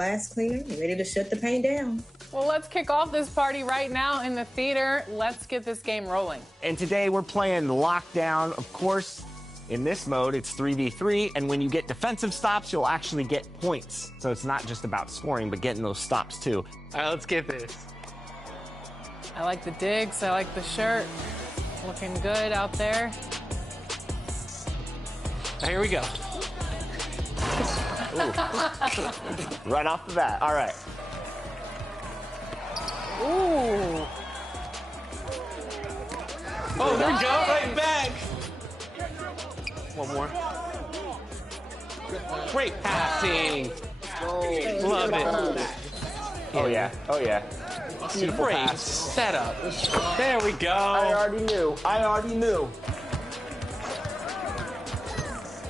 glass cleaner, ready to shut the paint down. Well, let's kick off this party right now in the theater. Let's get this game rolling. And today we're playing Lockdown. Of course, in this mode, it's 3v3, and when you get defensive stops, you'll actually get points. So it's not just about scoring, but getting those stops too. All right, let's get this. I like the digs. I like the shirt. Looking good out there. Here we go. Right off the bat. All right. Ooh. Oh, there we go. Right back. One more. Great passing. Love it. Oh, yeah. Oh, yeah. Beautiful Great pass. setup. There we go. I already knew.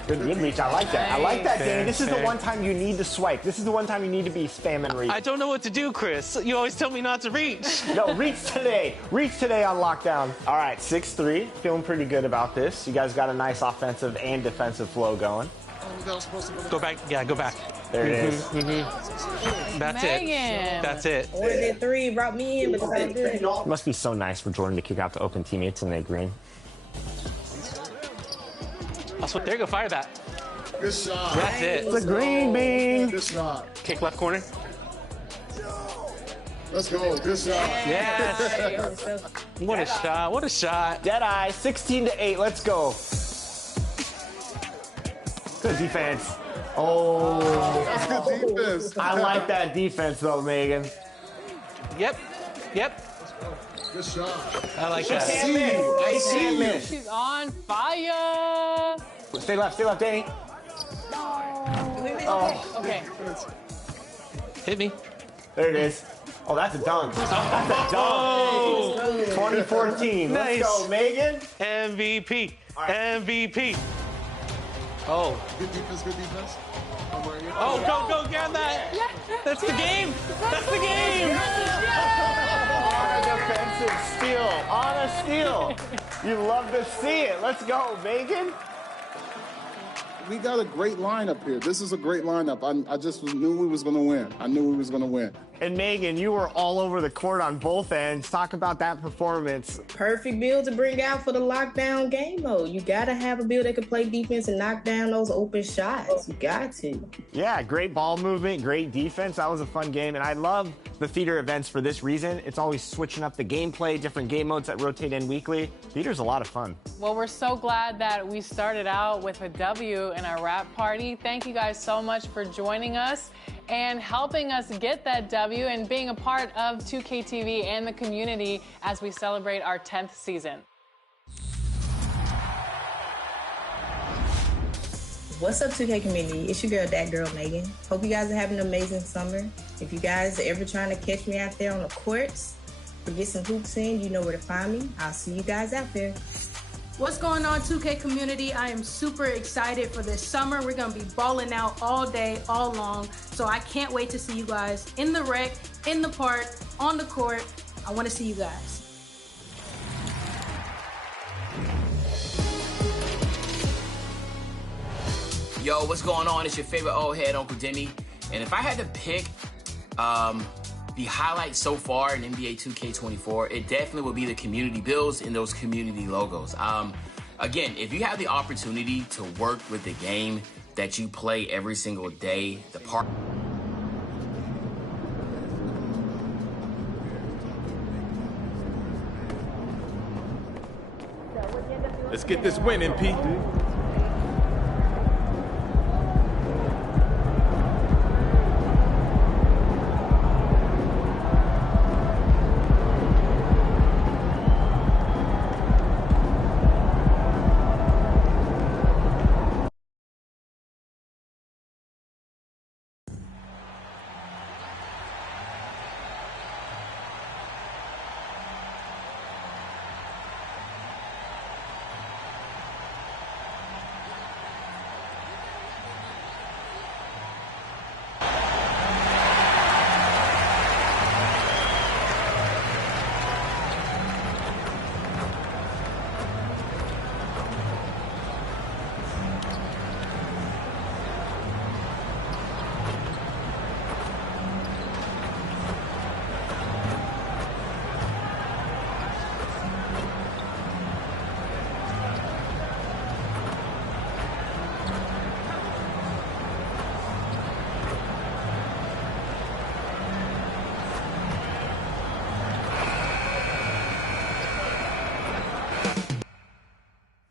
Good reach. I like that. I like that, Danny. This is the one time you need to swipe. This is the one time you need to be spamming reach. I don't know what to do, Chris. You always tell me not to reach. No, reach today. Reach today on Lockdown. All right, 6-3. Feeling pretty good about this. You guys got a nice offensive and defensive flow going. Go back. Yeah, go back. There it is. That's Megan. it. That's it. Ordered that three, brought me in, but it's all good. It must be so nice for Jordan to kick out to open teammates in the green. Also, there you go. Fire that. Good shot. That's it. It's a green bean. Good shot. Kick left corner. Let's go. Good shot. Yes. What a shot. What a shot. Deadeye, 16-8. Let's go. Good defense. Oh. That's good defense. I like that defense, though, Megan. Yep. Good shot. I like that. I see miss. She's on fire. Stay left, Danny. Oh. Okay. Hit me. There it is. Oh, that's a dunk. That's a dunk. Oh. 2014. Nice. Let's go, Megan. MVP. right. MVP. Oh. Good defense. Oh, go, grab that. That's the game. That's the game. On a defensive steal. On a steal. You love to see it. Let's go, Megan. We got a great lineup here. This is a great lineup. I just knew we was going to win. I knew we was going to win. And Megan, you were all over the court on both ends. Talk about that performance. Perfect build to bring out for the lockdown game mode. You gotta have a build that can play defense and knock down those open shots. You got to. Yeah, great ball movement, great defense. That was a fun game. And I love the theater events for this reason. It's always switching up the gameplay, different game modes that rotate in weekly. Theater's a lot of fun. Well, we're so glad that we started out with a W in our wrap party. Thank you guys so much for joining us and helping us get that W and being a part of 2K TV and the community as we celebrate our 10th season. What's up, 2K community? It's your girl, that girl, Megan. Hope you guys are having an amazing summer. If you guys are ever trying to catch me out there on the courts or get some hoops in, you know where to find me. I'll see you guys out there. What's going on, 2K community? I am super excited for this summer. We're gonna be balling out all day, all long. So I can't wait to see you guys in the rec, in the park, on the court. I wanna see you guys. Yo, what's going on? It's your favorite old head, Uncle Demi. And if I had to pick the highlight so far in NBA 2K24, it definitely would be the community builds and those community logos. Again, if you have the opportunity to work with the game that you play every single day, the part. Let's get this win, MP.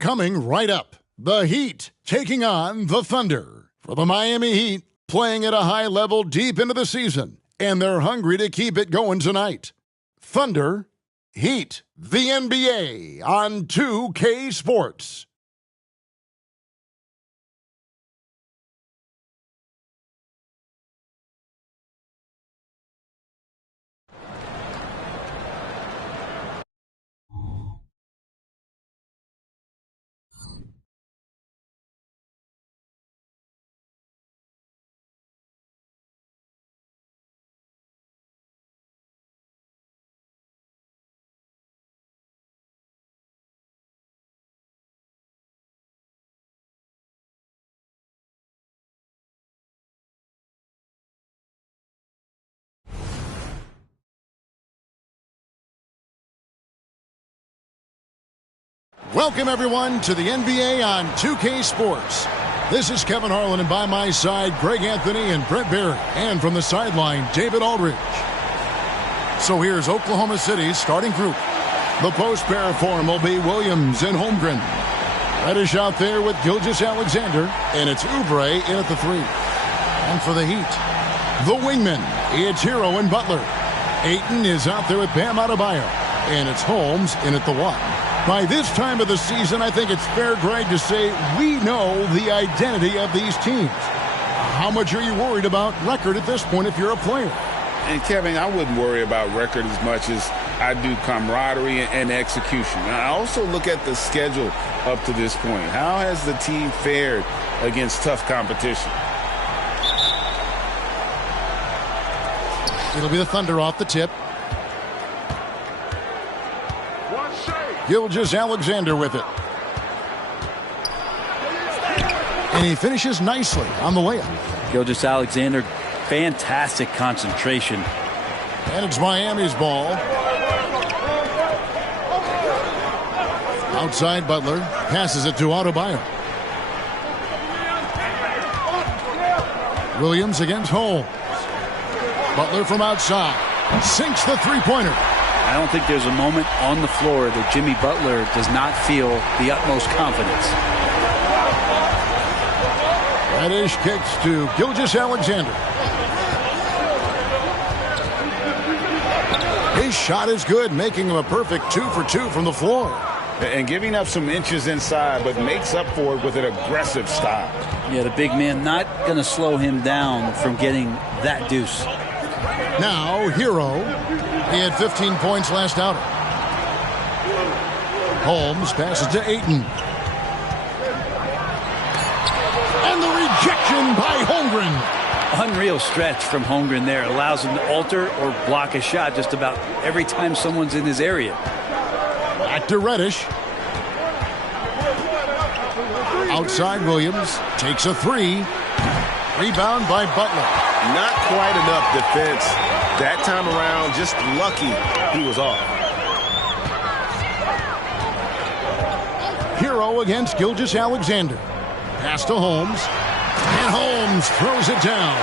Coming right up, the Heat taking on the Thunder. For the Miami Heat, playing at a high level deep into the season, and they're hungry to keep it going tonight. Thunder, Heat, the NBA on 2K Sports. Welcome, everyone, to the NBA on 2K Sports. This is Kevin Harlan, and by my side, Greg Anthony and Brent Barry. And from the sideline, David Aldridge. So here's Oklahoma City's starting group. The post pair form will be Williams and Holmgren. Reddish out there with Gilgeous-Alexander, and it's Oubre in at the 3. And for the Heat, the wingmen, it's Hero and Butler. Ayton is out there with Bam Adebayo, and it's Holmes in at the 1. By this time of the season, I think it's fair, Greg, to say we know the identity of these teams. How much are you worried about record at this point if you're a player? And, Kevin, I wouldn't worry about record as much as I do camaraderie and execution. I also look at the schedule up to this point. How has the team fared against tough competition? It'll be the Thunder off the tip. Gilgeous-Alexander with it. And he finishes nicely on the layup. Gilgeous-Alexander, fantastic concentration. And it's Miami's ball. Outside, Butler passes it to Adebayo. Williams against Holmes. Butler from outside. Sinks the three-pointer. I don't think there's a moment on the floor that Jimmy Butler does not feel the utmost confidence. Reddish kicks to Gilgeous-Alexander. His shot is good, making him a perfect 2 for 2 from the floor. And giving up some inches inside, but makes up for it with an aggressive stop. Yeah, the big man not going to slow him down from getting that deuce. Now, Hero. He had 15 points last outing. Holmes passes to Ayton. And the rejection by Holmgren. Unreal stretch from Holmgren there. Allows him to alter or block a shot just about every time someone's in his area. Back to Reddish. Outside, Williams takes a 3. Rebound by Butler. Not quite enough defense. That time around, just lucky he was off. Hero against Gilgeous-Alexander. Pass to Holmes. And Holmes throws it down.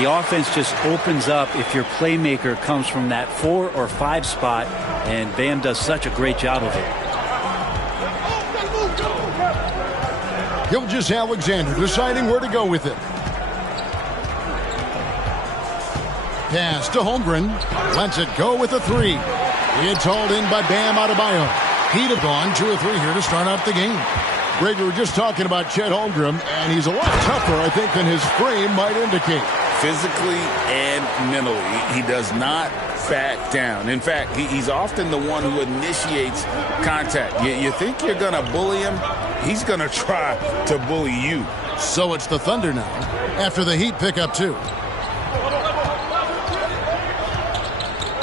The offense just opens up if your playmaker comes from that 4 or 5 spot, and Bam does such a great job of it. Gilgeous-Alexander deciding where to go with it. Pass to Holmgren. Lets it go with a 3. It's hauled in by Bam Adebayo. He'd have gone 2 or 3 here to start out the game. Greg, we were just talking about Chet Holmgren, and he's a lot tougher, I think, than his frame might indicate. Physically and mentally, he does not back down. In fact, he's often the one who initiates contact. You think you're going to bully him? He's going to try to bully you. So it's the Thunder now, after the Heat pick up 2.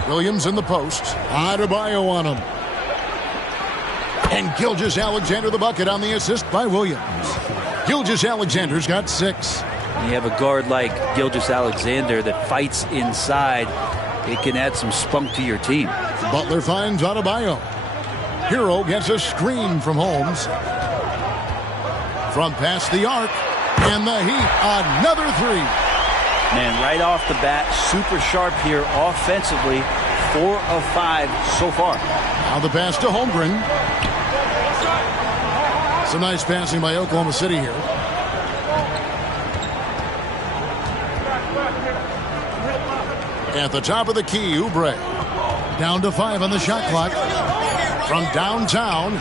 Williams in the post. Adebayo on him. And Gilgeous-Alexander the bucket on the assist by Williams. Gilgeous-Alexander's got 6. When you have a guard like Gilgeous-Alexander that fights inside, it can add some spunk to your team. Butler finds Adebayo. Hero gets a screen from Holmes. From past the arc. And the Heat, another 3. Man, right off the bat, super sharp here offensively. 4 of 5 so far. Now the pass to Holmgren. Some nice passing by Oklahoma City here. At the top of the key, Oubre. Down to 5 on the shot clock. From downtown,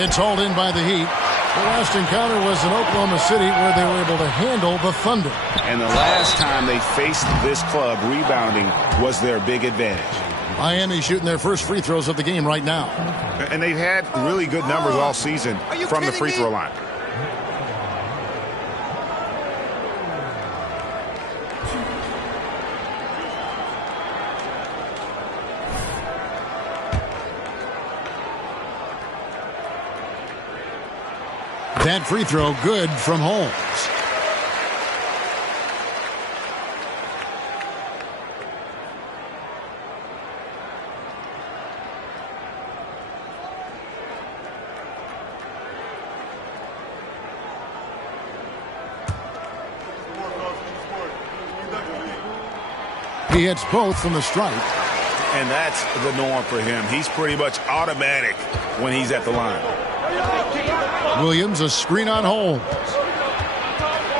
it's hauled in by the Heat. The last encounter was in Oklahoma City where they were able to handle the Thunder. And the last time they faced this club, rebounding was their big advantage. Miami shooting their first free throws of the game right now. And they've had really good numbers all season from the free throw line. That free throw good from Holmes. He hits both from the stripe. And that's the norm for him. He's pretty much automatic when he's at the line. Williams, a screen on Holmes.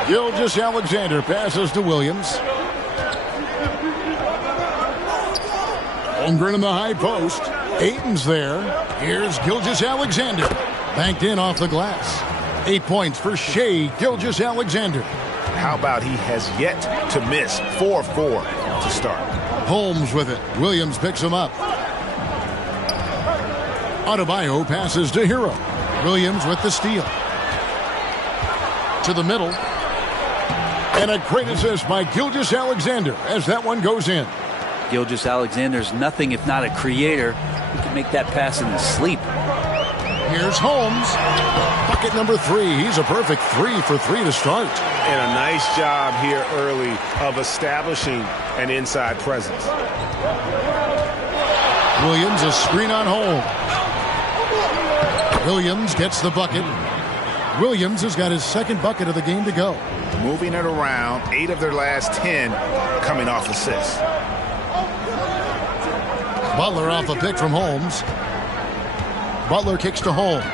Gilgeous-Alexander passes to Williams. Holmgren in the high post. Ayton's there. Here's Gilgeous-Alexander. Banked in off the glass. 8 points for Shai Gilgeous-Alexander. How about he has yet to miss 4 of 4 to start. Holmes with it. Williams picks him up. Adebayo passes to Hero. Williams with the steal. To the middle. And a great assist by Gilgeous-Alexander as that one goes in. Gilgeous-Alexander's nothing if not a creator. He can make that pass in his sleep. Here's Holmes. Bucket number 3. He's a perfect 3 for 3 to start. And a nice job here early of establishing an inside presence. Williams, a screen on Holmes. Williams gets the bucket. Williams has got his second bucket of the game to go. Moving it around, 8 of their last 10 coming off assists. Butler off a pick from Holmes. Butler kicks to Holmes.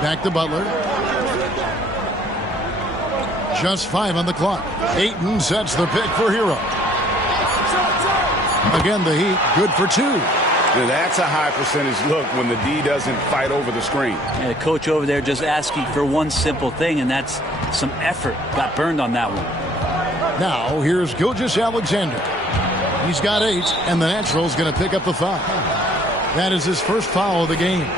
Back to Butler. Just 5 on the clock. Ayton sets the pick for Hero. Again, the Heat good for 2. Now that's a high percentage look when the D doesn't fight over the screen. And the coach over there just asking for one simple thing, and that's some effort. Got burned on that one. Now here's Gilgeous-Alexander. He's got 8, and the Natural's going to pick up the foul. That is his first foul of the game.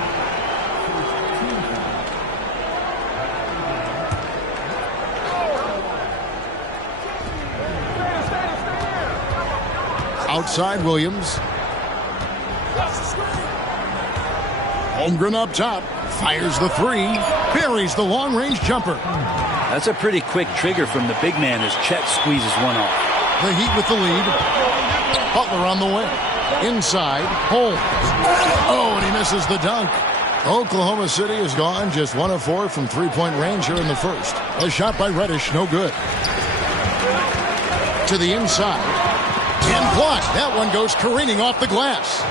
Outside Williams. Holmgren up top. Fires the 3. Buries the long-range jumper. That's a pretty quick trigger from the big man as Chet squeezes one off. The Heat with the lead. Butler on the way. Inside, Holmes. Oh, and he misses the dunk. Oklahoma City is gone. Just 1 of 4 from three-point range here in the first. A shot by Reddish, no good. To the inside. And blocked. That one goes careening off the glass.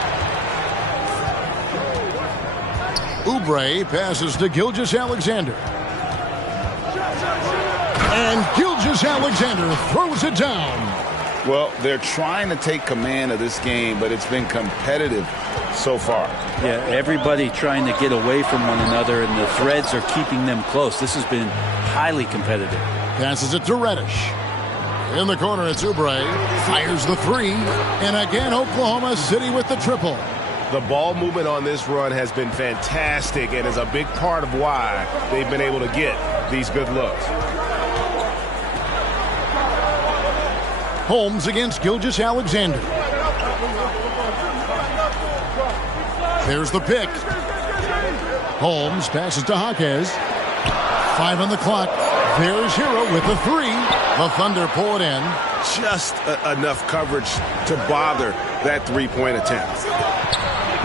Oubre passes to Gilgeous-Alexander. And Gilgeous-Alexander throws it down. Well, they're trying to take command of this game, but it's been competitive so far. Yeah, everybody trying to get away from one another, and the threads are keeping them close. This has been highly competitive. Passes it to Reddish. In the corner, it's Oubre. Fires the 3. And again, Oklahoma City with the triple. The ball movement on this run has been fantastic and is a big part of why they've been able to get these good looks. Holmes against Gilgeous-Alexander. There's the pick. Holmes passes to Jaquez. 5 on the clock. There's Hero with the 3. The Thunder pull it in. Just enough coverage to bother that three-point attempt.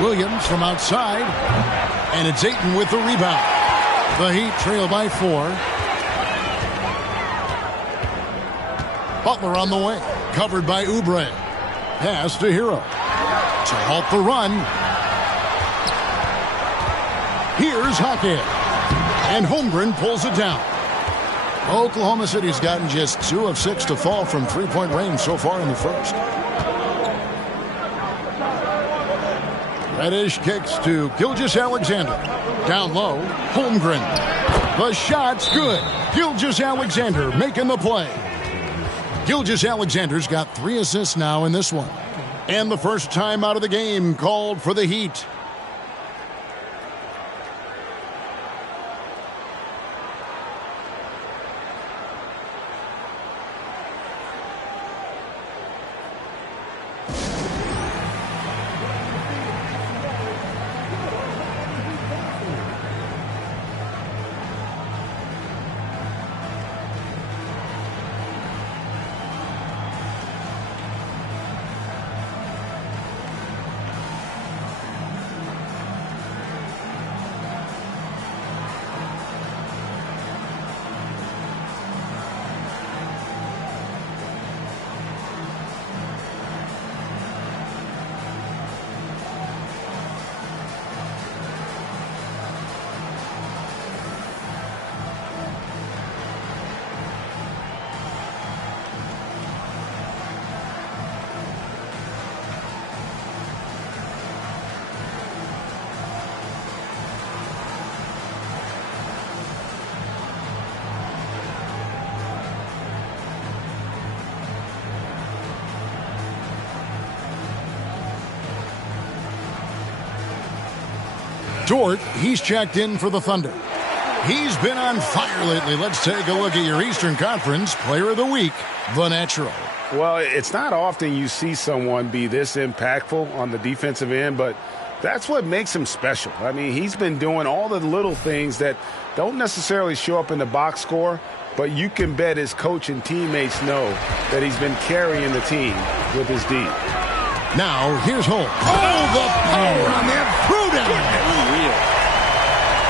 Williams from outside. And it's Ayton with the rebound. The Heat trail by 4. Butler on the way. Covered by Oubre. Pass to Hero. To halt the run. Here's Hackett. And Holmgren pulls it down. Oklahoma City's gotten just 2 of 6 to fall from three-point range so far in the first. Reddish kicks to Gilgeous-Alexander. Down low, Holmgren. The shot's good. Gilgeous-Alexander making the play. Gilgeous-Alexander's got 3 assists now in this one. And the first time out of the game called for the Heat. Dort, he's checked in for the Thunder. He's been on fire lately. Let's take a look at your Eastern Conference Player of the Week, the natural. Well, it's not often you see someone be this impactful on the defensive end, but that's what makes him special. I mean, he's been doing all the little things that don't necessarily show up in the box score, but you can bet his coach and teammates know that he's been carrying the team with his D. Now, here's Holmes. Oh, the power on that throwdown.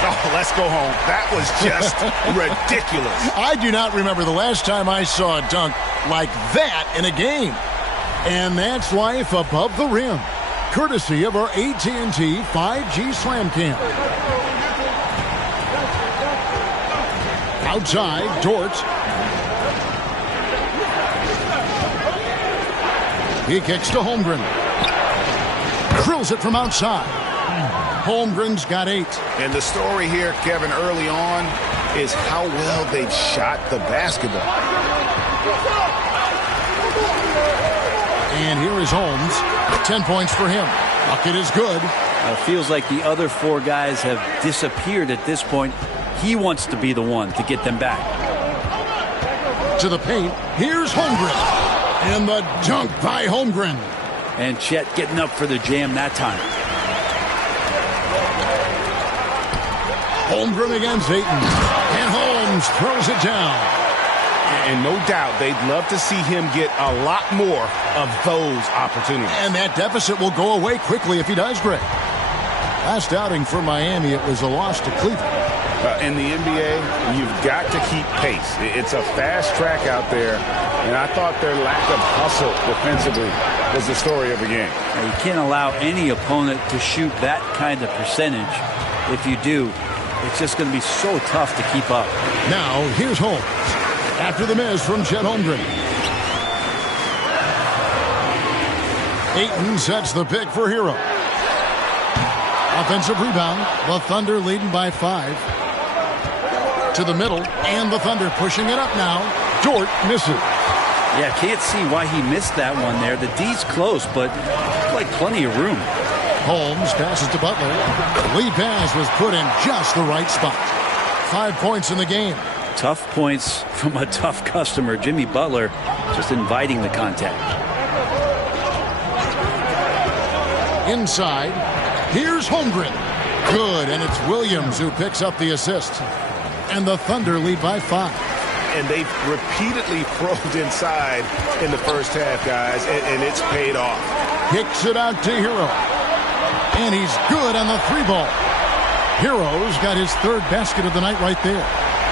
Oh, let's go home. That was just ridiculous. I do not remember the last time I saw a dunk like that in a game. And that's life above the rim, courtesy of our AT&T 5G Slam Cam. Outside, Dort. He kicks to Holmgren. Drills it from outside. Holmgren's got 8. And the story here, Kevin, early on is how well they've shot the basketball. And here is Holmes. 10 points for him. Bucket is good. Feels like the other 4 guys have disappeared at this point. He wants to be the one to get them back. To the paint. Here's Holmgren. And the dunk by Holmgren. And Chet getting up for the jam that time. Holmgren against Ayton. And Holmes throws it down. And no doubt they'd love to see him get a lot more of those opportunities. And that deficit will go away quickly if he does, Greg. Last outing for Miami, it was a loss to Cleveland. In the NBA, you've got to keep pace. It's a fast track out there, and I thought their lack of hustle defensively was the story of the game. You can't allow any opponent to shoot that kind of percentage. If you do, it's just going to be so tough to keep up. Now, here's Holmes. After the miss from Chet Holmgren. Ayton sets the pick for Hero. Offensive rebound. The Thunder leading by 5. To the middle, and the Thunder pushing it up now. Dort misses. Yeah, can't see why he missed that one there. The D's close, but like plenty of room. Holmes passes to Butler. Lead pass was put in just the right spot. 5 points in the game. Tough points from a tough customer. Jimmy Butler just inviting the contact. Inside, here's Holmgren. Good, and it's Williams who picks up the assist. And the Thunder lead by 5. And they've repeatedly probed inside in the first half, guys, and it's paid off. Kicks it out to Hero. And he's good on the 3-ball. Hero's got his 3rd basket of the night right there.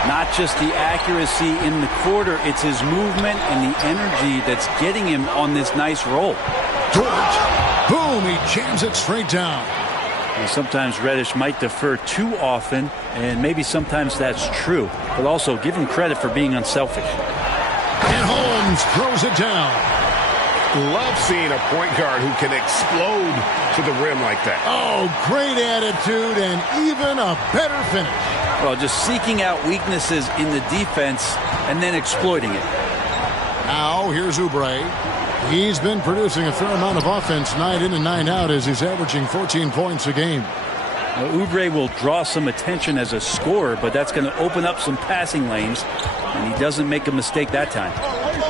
Not just the accuracy in the quarter, it's his movement and the energy that's getting him on this nice roll. Dort. Boom, he jams it straight down. And sometimes Reddish might defer too often, and maybe sometimes that's true. But also give him credit for being unselfish. And Holmes throws it down. Love seeing a point guard who can explode to the rim like that. Oh, great attitude and even a better finish. Well, just seeking out weaknesses in the defense and then exploiting it. Now, here's Oubre. He's been producing a fair amount of offense night in and night out as he's averaging 14 points a game. Now, Oubre will draw some attention as a scorer, but that's going to open up some passing lanes, and he doesn't make a mistake that time.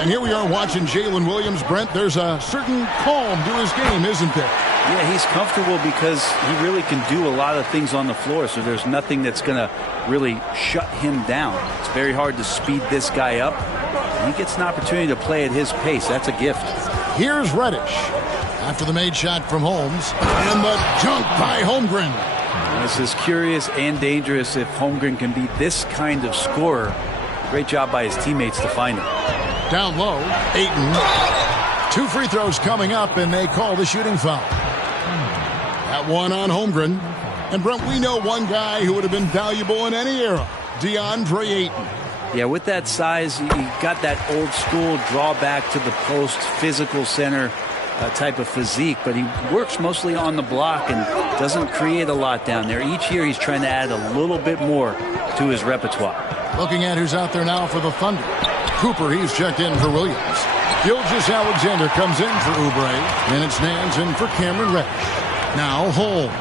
And here we are watching Jalen Williams. Brent, there's a certain calm to his game, isn't there? Yeah, he's comfortable because he really can do a lot of things on the floor, so there's nothing that's going to really shut him down. It's very hard to speed this guy up. He gets an opportunity to play at his pace. That's a gift. Here's Reddish after the made shot from Holmes and the dunk by Holmgren. This is curious and dangerous if Holmgren can be this kind of scorer. Great job by his teammates to find him. Down low, Ayton. 2 free throws coming up, and they call the shooting foul. That one on Holmgren. And Brent, we know one guy who would have been valuable in any era, DeAndre Ayton. Yeah, with that size, you got that old school draw back to the post, physical center type of physique, but he works mostly on the block and doesn't create a lot down there. Each year he's trying to add a little bit more to his repertoire. Looking at who's out there now for the Thunder. Cooper, he's checked in for Williams. Gilgeous-Alexander comes in for Oubre, and it's Nance in for Cameron Reddish. Now Holmes.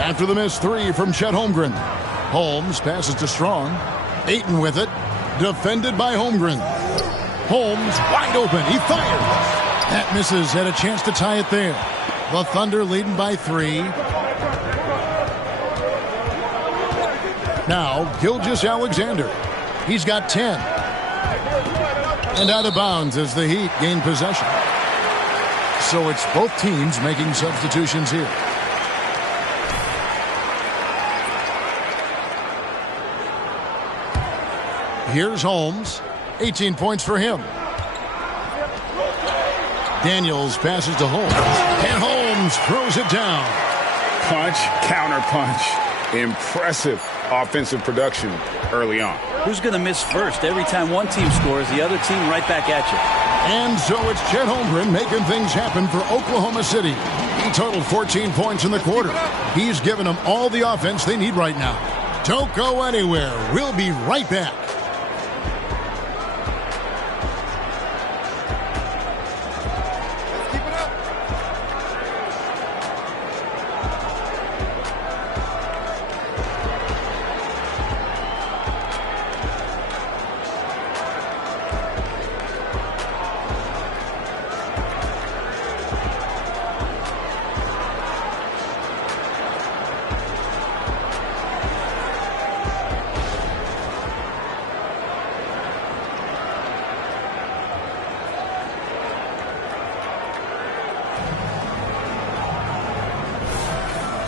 After the missed 3 from Chet Holmgren. Holmes passes to Strong. Ayton with it. Defended by Holmgren. Holmes wide open. He fires. That misses. Had a chance to tie it there. The Thunder leading by 3. Now Gilgeous-Alexander. He's got 10. And out of bounds as the Heat gain possession. So it's both teams making substitutions here. Here's Holmes. 18 points for him. Daniels passes to Holmes. And Holmes throws it down. Punch, counter punch. Impressive offensive production early on. Who's going to miss first? Every time one team scores, the other team right back at you. And so it's Chet Holmgren making things happen for Oklahoma City. He totaled 14 points in the quarter. He's given them all the offense they need right now. Don't go anywhere. We'll be right back.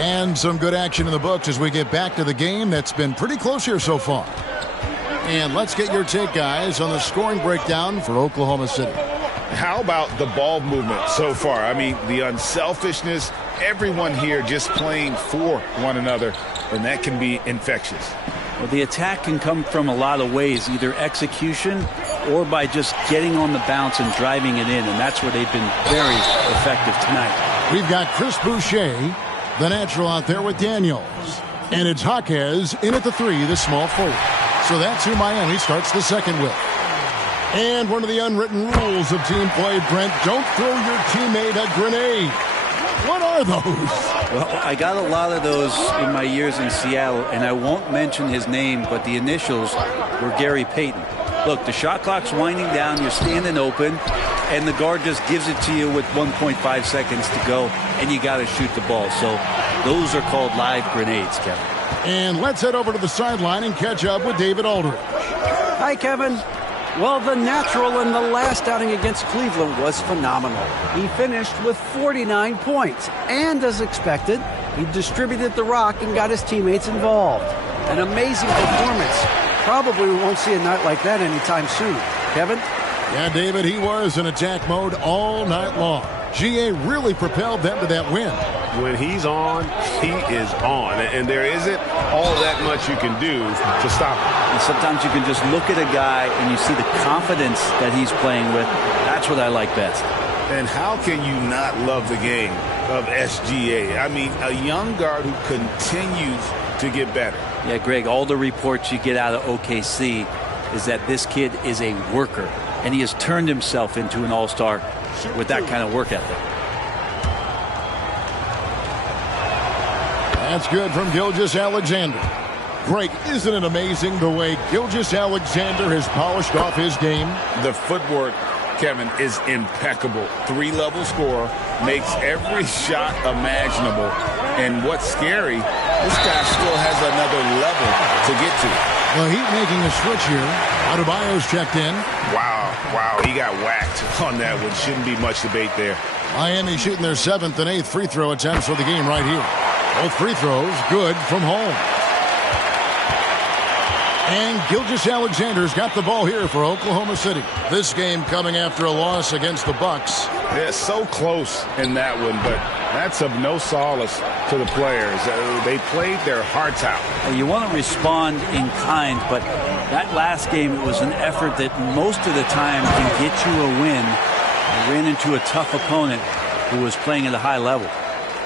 And some good action in the books as we get back to the game that's been pretty close here so far. And let's get your take, guys, on the scoring breakdown for Oklahoma City. How about the ball movement so far? I mean, the unselfishness, everyone here just playing for one another, and that can be infectious. Well, the attack can come from a lot of ways, either execution or by just getting on the bounce and driving it in, and that's where they've been very effective tonight. We've got Chris Boucher, the natural, out there with Daniels. And it's Jaquez in at the 3, the small forward. So that's who Miami starts the second with. And one of the unwritten rules of team play, Brent, don't throw your teammate a grenade. What are those? Well, I got a lot of those in my years in Seattle, and I won't mention his name, but the initials were Gary Payton. Look, the shot clock's winding down, you're standing open, and the guard just gives it to you with 1.5 seconds to go, and you got to shoot the ball. So those are called live grenades, Kevin. And let's head over to the sideline and catch up with David Aldridge. Hi, Kevin. Well, the natural in the last outing against Cleveland was phenomenal. He finished with 49 points, and as expected, he distributed the rock and got his teammates involved. An amazing performance. Probably we won't see a night like that anytime soon. Kevin? Yeah, David, he was in attack mode all night long. GA really propelled them to that win. when he's on, he is on. And there isn't all that much you can do to stop him. And sometimes you can just look at a guy and you see the confidence that he's playing with. That's what I like best. And how can you not love the game of SGA? I mean, a young guard who continues to get better. Yeah, Greg, all the reports you get out of OKC is that this kid is a worker, and he has turned himself into an all-star with that kind of work ethic. That's good from Gilgeous-Alexander. Greg, isn't it amazing the way Gilgeous-Alexander has polished off his game? The footwork, Kevin, is impeccable. 3-level scorer, makes every shot imaginable. And what's scary, this guy still has another level to get to. The Heat making a switch here. Adebayo's checked in. Wow, he got whacked on that one. Shouldn't be much debate there. Miami shooting their 7th and 8th free throw attempts for the game right here. Both free throws good from home. And Gilgeous-Alexander's got the ball here for Oklahoma City. This game coming after a loss against the Bucks. Yeah, so close in that one, but that's of no solace to the players. They played their hearts out. You want to respond in kind, but that last game, it was an effort that most of the time can get you a win. You ran into a tough opponent who was playing at a high level.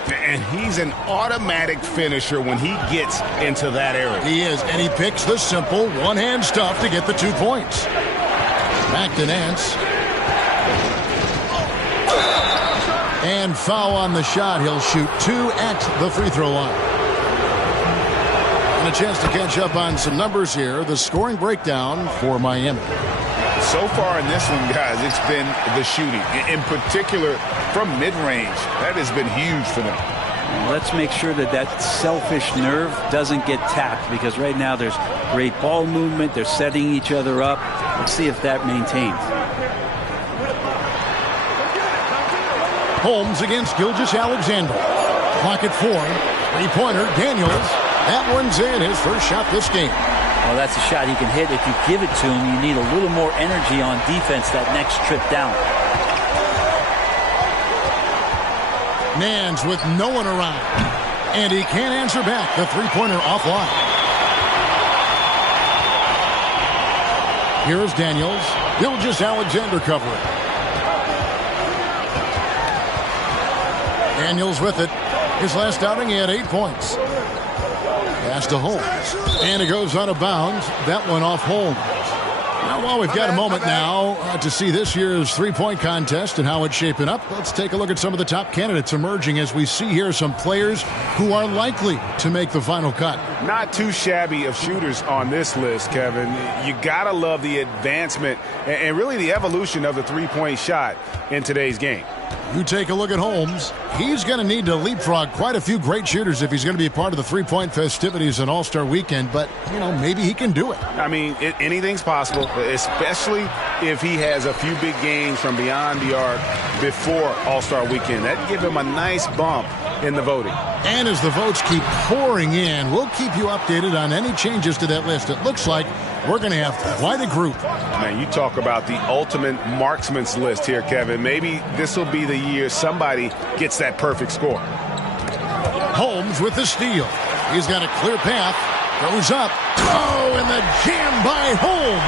And he's an automatic finisher when he gets into that area. He is, and he picks the simple one-hand stuff to get the 2 points. Back to Nance. And foul on the shot. He'll shoot 2 at the free throw line. And a chance to catch up on some numbers here. The scoring breakdown for Miami. So far in this one, guys, it's been the shooting. In particular, from mid-range. That has been huge for them. Let's make sure that that selfish nerve doesn't get tapped, because right now there's great ball movement. They're setting each other up. Let's see if that maintains. Holmes against Gilgeous-Alexander. Clock at 4. Three-pointer, Daniels. That one's in, his first shot this game. Well, that's a shot he can hit. If you give it to him, you need a little more energy on defense that next trip down. Nance with no one around. And he can't answer back. The three-pointer offline. Here's Daniels. Gilgeous-Alexander covering. Daniels with it. His last outing, he had 8 points. Pass to Holmes. And it goes out of bounds. That one off Holmes. Well, we've got a moment now to see this year's three-point contest and how it's shaping up. Let's take a look at some of the top candidates emerging as we see here some players who are likely to make the final cut. Not too shabby of shooters on this list, Kevin. You got to love the advancement and really the evolution of the three-point shot in today's game. You take a look at Holmes. He's going to need to leapfrog quite a few great shooters if he's going to be a part of the three-point festivities on All-Star Weekend. But, you know, maybe he can do it. I mean, anything's possible, especially if he has a few big games from beyond the arc before All-Star Weekend. That'd give him a nice bump in the voting. And as the votes keep pouring in, we'll keep you updated on any changes to that list. It looks like we're going to have quite a group. Man, you talk about the ultimate marksman's list here, Kevin. Maybe this will be the year somebody gets that perfect score. Holmes with the steal. He's got a clear path. Goes up. Oh, and the jam by Holmes.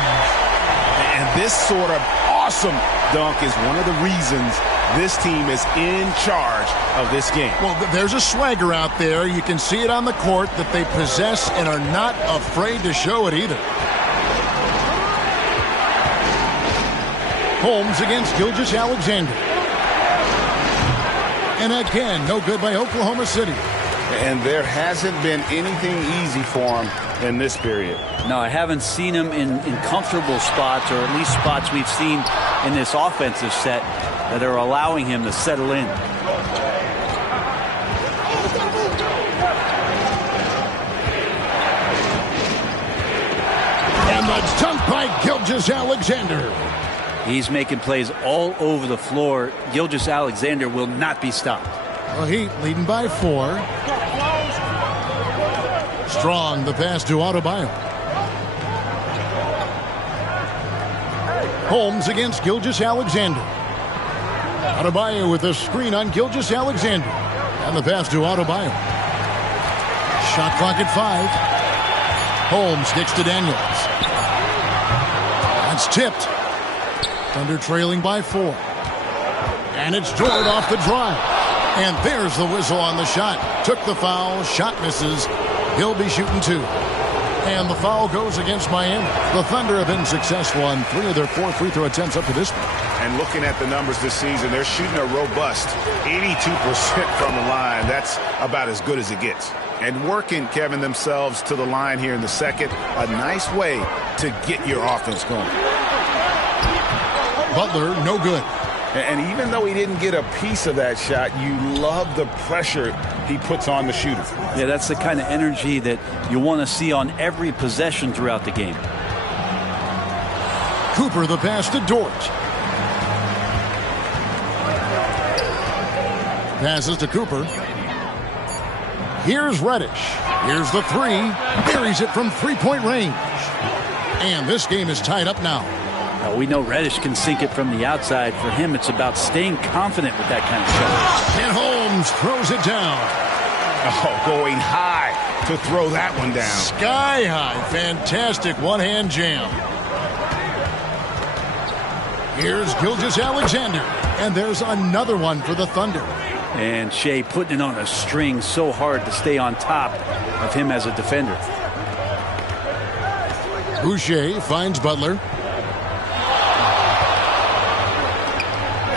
And this sort of awesome dunk is one of the reasons this team is in charge of this game. Well, there's a swagger out there. You can see it on the court that they possess and are not afraid to show it either. Holmes against Gilgeous-Alexander. And again, no good by Oklahoma City. And there hasn't been anything easy for him in this period. No, I haven't seen him in comfortable spots, or at least spots we've seen in this offensive set that are allowing him to settle in. And the dunk by Gilgeous-Alexander. He's making plays all over the floor. Gilgeous-Alexander will not be stopped. Well, Heat leading by 4. Strong, the pass to Adebayo. Holmes against Gilgeous-Alexander. Adebayo with a screen on Gilgeous-Alexander. And the pass to Adebayo. Shot clock at 5. Holmes kicks to Daniels. That's tipped. Thunder trailing by 4. And it's Dort off the drive. And there's the whistle on the shot. Took the foul. Shot misses. He'll be shooting 2. And the foul goes against Miami. The Thunder have been successful on 3 of their 4 free throw attempts up to this point. And looking at the numbers this season, they're shooting a robust 82% from the line. That's about as good as it gets. And working, Kevin, themselves to the line here in the second. A nice way to get your offense going. Butler, no good. And even though he didn't get a piece of that shot, you love the pressure he puts on the shooter. Yeah, that's the kind of energy that you want to see on every possession throughout the game. Cooper the pass to Dort. Passes to Cooper. Here's Reddish. Here's the 3. Buries it from three-point range. And this game is tied up now. We know Reddish can sink it from the outside. For him, it's about staying confident with that kind of shot. And Holmes throws it down. Oh, going high to throw that one down. Sky high. Fantastic one-hand jam. Here's Gilgeous-Alexander. And there's another one for the Thunder. And Shea putting it on a string so hard to stay on top of him as a defender. Boucher finds Butler.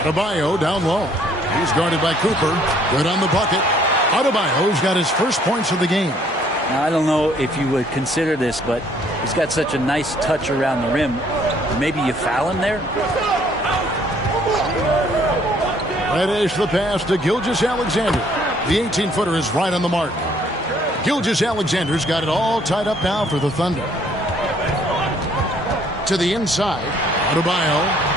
Adebayo down low. He's guarded by Cooper. Good on the bucket. Adebayo's got his first points of the game. Now, I don't know if you would consider this, but he's got such a nice touch around the rim. Maybe you foul him there? Reddish the pass to Gilgeous-Alexander. The 18-footer is right on the mark. Gilgeous-Alexander's got it all tied up now for the Thunder. To the inside. Adebayo.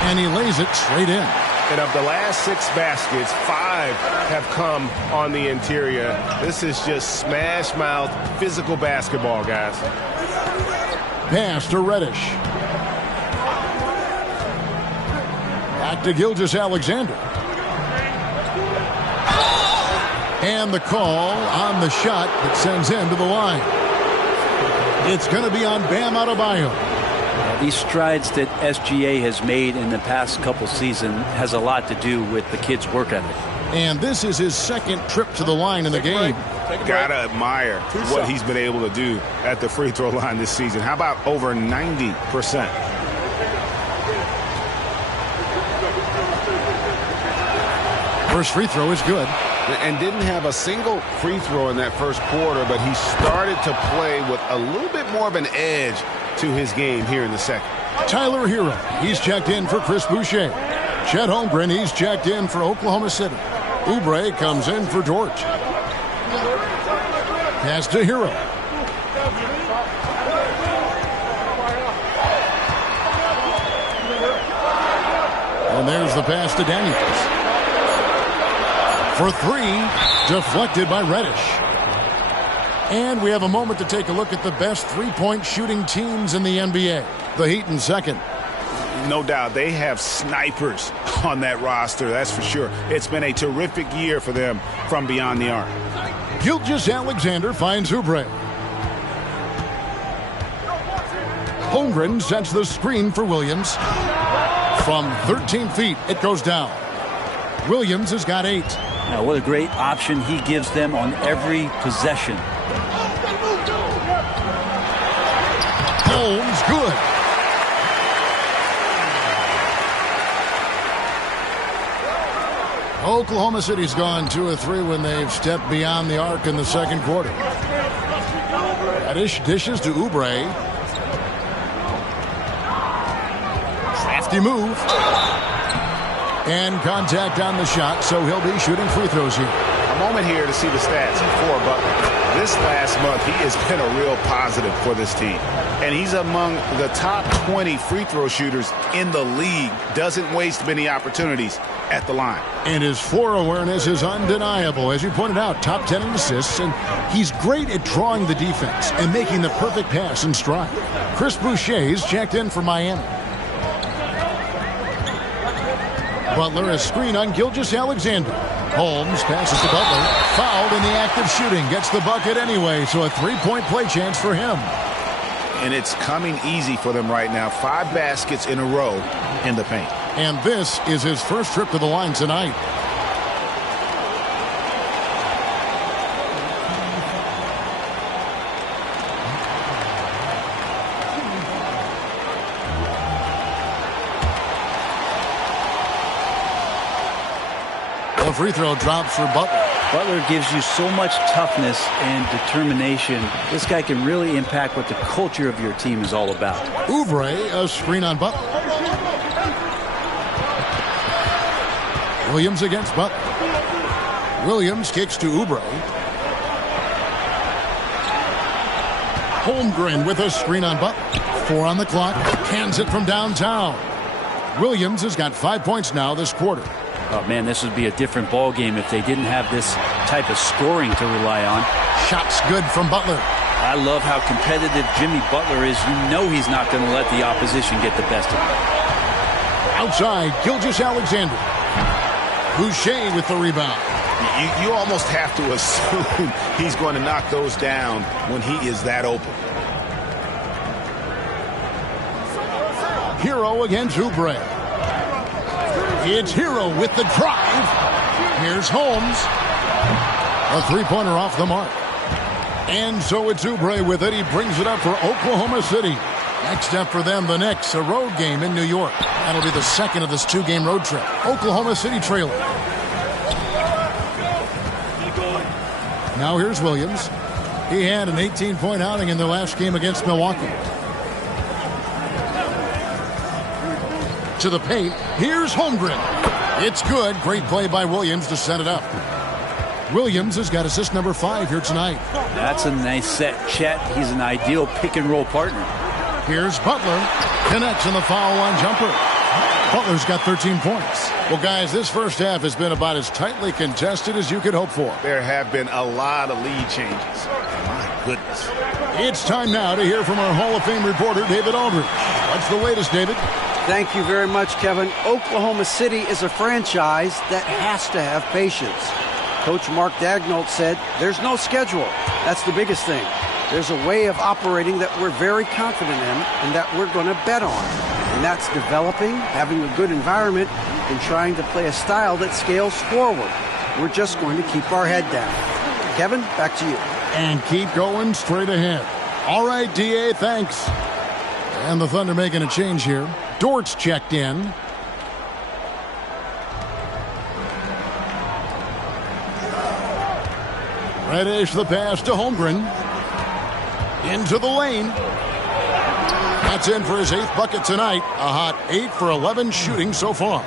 And he lays it straight in. And of the last 6 baskets, 5 have come on the interior. This is just smash-mouth, physical basketball, guys. Pass to Reddish. Back to Gilgeous-Alexander. And the call on the shot that sends him to the line. It's going to be on Bam Adebayo. These strides that SGA has made in the past couple seasons has a lot to do with the kid's work ethic. And this is his second trip to the line in the game. Gotta admire what he's been able to do at the free throw line this season. How about over 90%? First free throw is good. And didn't have a single free throw in that first quarter, but he started to play with a little bit more of an edge to his game here in the second. Tyler Hero, he's checked in for Chris Boucher. Chet Holmgren, he's checked in for Oklahoma City. Oubre comes in for Dort. Pass to Hero. And there's the pass to Daniels. For 3, deflected by Reddish. And we have a moment to take a look at the best three-point shooting teams in the NBA. The Heat in second. No doubt they have snipers on that roster, that's for sure. It's been a terrific year for them from beyond the arc. Gilgeous-Alexander finds Oubre. Holmgren sets the screen for Williams. From 13 feet, it goes down. Williams has got 8. Now, what a great option he gives them on every possession. Holmes, good. Oklahoma City's gone 2 of 3 when they've stepped beyond the arc in the second quarter. Reddish dishes to Oubre. Crafty move. And contact on the shot, so he'll be shooting free throws here. A moment here to see the stats for Butler. This last month, he has been a real positive for this team. And he's among the top 20 free throw shooters in the league. Doesn't waste many opportunities at the line. And his floor awareness is undeniable. As you pointed out, top 10 in assists, and he's great at drawing the defense and making the perfect pass in stride. Chris Boucher's checked in for Miami. Butler a screen on Gilgeous-Alexander. Holmes passes to Butler. Fouled in the act of shooting. Gets the bucket anyway, so a three-point play chance for him. And it's coming easy for them right now. 5 baskets in a row in the paint. And this is his first trip to the line tonight. The free throw drops for Butler. Butler gives you so much toughness and determination. This guy can really impact what the culture of your team is all about. Oubre, a screen on Butler. Williams against Butler. Williams kicks to Oubre. Holmgren with a screen on Butler. 4 on the clock. Hands it from downtown. Williams has got 5 points now this quarter. Oh, man, this would be a different ball game if they didn't have this type of scoring to rely on. Shots good from Butler. I love how competitive Jimmy Butler is. You know he's not going to let the opposition get the best of him. Outside, Gilgeous-Alexander. Boucher with the rebound. You almost have to assume he's going to knock those down when he is that open. Hero against Oubre. It's Hero with the drive. Here's Holmes. A three-pointer off the mark. And so it's Oubre with it. He brings it up for Oklahoma City. Next up for them, the Knicks, a road game in New York. That'll be the second of this 2-game road trip. Oklahoma City trailing. Now here's Williams. He had an 18-point outing in their last game against Milwaukee. To the paint. Here's Holmgren. It's good. Great play by Williams to set it up. Williams has got assist number 5 here tonight. That's a nice set. Chet, he's an ideal pick-and-roll partner. Here's Butler. Connects on the foul line jumper. Butler's got 13 points. Well, guys, this first half has been about as tightly contested as you could hope for. There have been a lot of lead changes. My goodness. It's time now to hear from our Hall of Fame reporter, David Aldridge. What's the latest, David? Thank you very much, Kevin. Oklahoma City is a franchise that has to have patience. Coach Mark Daigneault said, there's no schedule. That's the biggest thing. There's a way of operating that we're very confident in and that we're going to bet on. And that's developing, having a good environment, and trying to play a style that scales forward. We're just going to keep our head down. Kevin, back to you. And keep going straight ahead. All right, DA, thanks. And the Thunder making a change here. Dort's checked in. Reddish the pass to Holmgren. Into the lane. That's in for his 8th bucket tonight. A hot 8 for 11 shooting so far.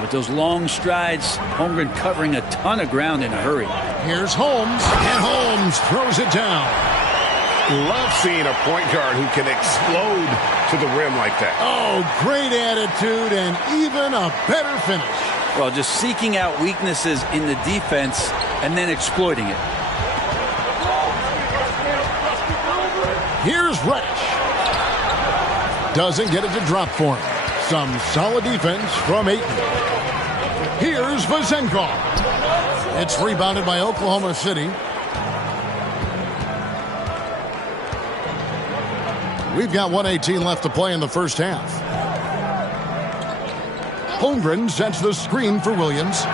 With those long strides, Holmgren covering a ton of ground in a hurry. Here's Holmes, and Holmes throws it down. Love seeing a point guard who can explode to the rim like that. Oh, great attitude and even a better finish. Well, just seeking out weaknesses in the defense and then exploiting it. Here's Reddish. Doesn't get it to drop for him. Some solid defense from Ayton. Here's Vazenkov. It's rebounded by Oklahoma City. We've got 1:18 left to play in the first half. Holmgren sets the screen for Williams.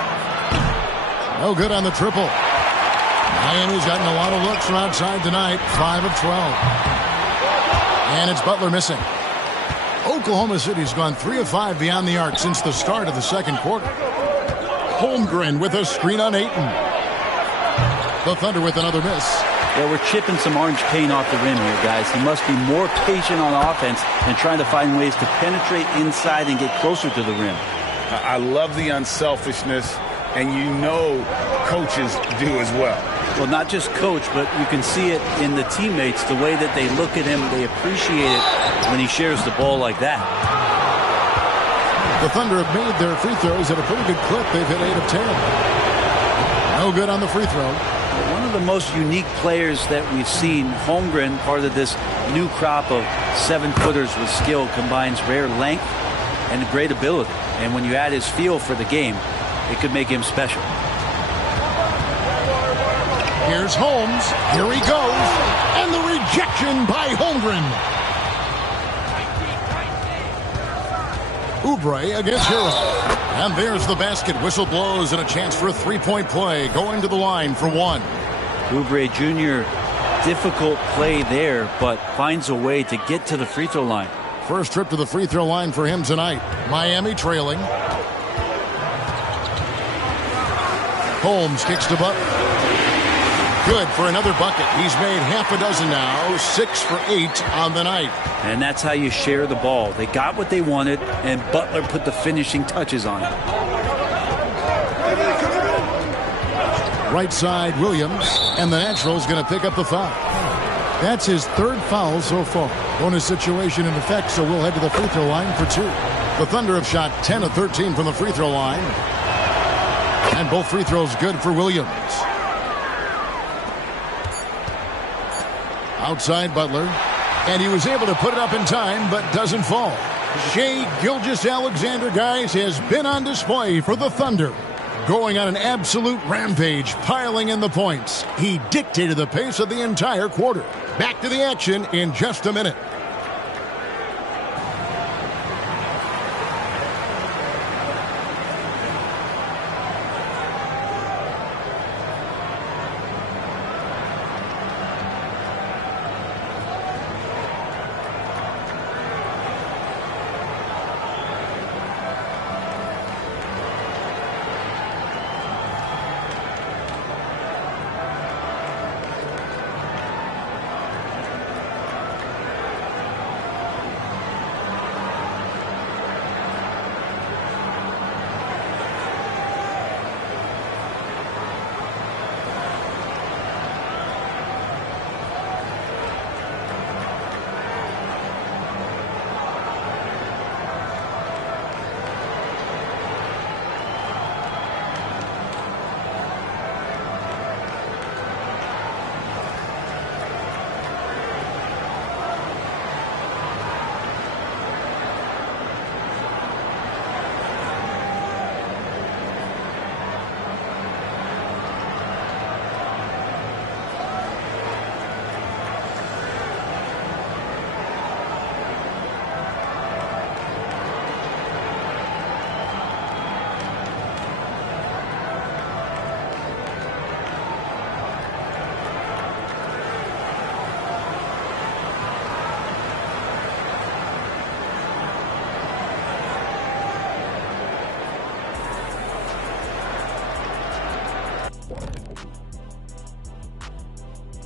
No good on the triple. Miami's gotten a lot of looks from outside tonight. 5 of 12. And it's Butler missing. Oklahoma City's gone 3 of 5 beyond the arc since the start of the second quarter. Holmgren with a screen on Ayton. The Thunder with another miss. Yeah, we're chipping some orange paint off the rim here, guys. He must be more patient on offense and trying to find ways to penetrate inside and get closer to the rim. I love the unselfishness, and you know coaches do as well. Well, not just coach, but you can see it in the teammates, the way that they look at him. They appreciate it when he shares the ball like that. The Thunder have made their free throws at a pretty good clip. They've hit 8 of 10. No good on the free throw. One of the most unique players that we've seen, Holmgren, part of this new crop of 7-footers with skill, combines rare length and great ability. And when you add his feel for the game, it could make him special. Here's Holmes. Here he goes. And the rejection by Holmgren. Oubre against Hero. And there's the basket. Whistle blows and a chance for a three-point play. Going to the line for one. Oubre Jr., difficult play there, but finds a way to get to the free throw line. First trip to the free throw line for him tonight. Miami trailing. Holmes kicks to Butler. Good for another bucket. He's made half a dozen now, 6 for 8 on the night. And that's how you share the ball. They got what they wanted, and Butler put the finishing touches on it. Right side, Williams, and the Natural's going to pick up the foul. That's his third foul so far. Bonus situation in effect, so we'll head to the free throw line for two. The Thunder have shot 10 of 13 from the free throw line. And both free throws good for Williams. Outside Butler. And he was able to put it up in time, but doesn't fall. Shai Gilgeous-Alexander, guys, has been on display for the Thunder. Going on an absolute rampage, piling in the points. He dictated the pace of the entire quarter. Back to the action in just a minute.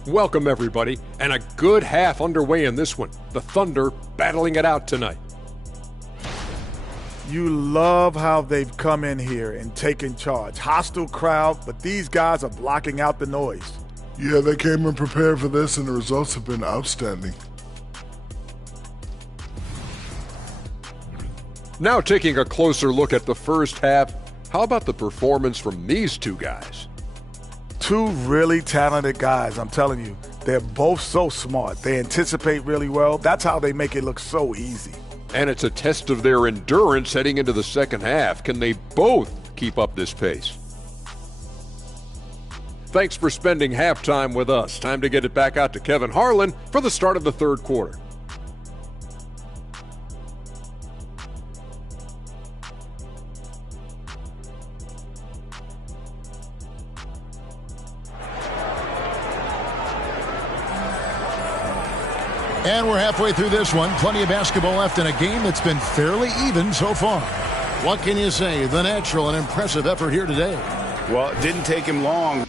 Welcome, everybody, and a good half underway in this one. The Thunder battling it out tonight. You love how they've come in here and taken charge. Hostile crowd, but these guys are blocking out the noise. Yeah, they came in prepared for this, and the results have been outstanding. Now taking a closer look at the first half, how about the performance from these two guys? Two really talented guys, I'm telling you. They're both so smart. They anticipate really well. That's how they make it look so easy. And it's a test of their endurance heading into the second half. Can they both keep up this pace? Thanks for spending halftime with us. Time to get it back out to Kevin Harlan for the start of the third quarter. And we're halfway through this one. Plenty of basketball left in a game that's been fairly even so far. What can you say? The Natural, an impressive effort here today. Well, it didn't take him long.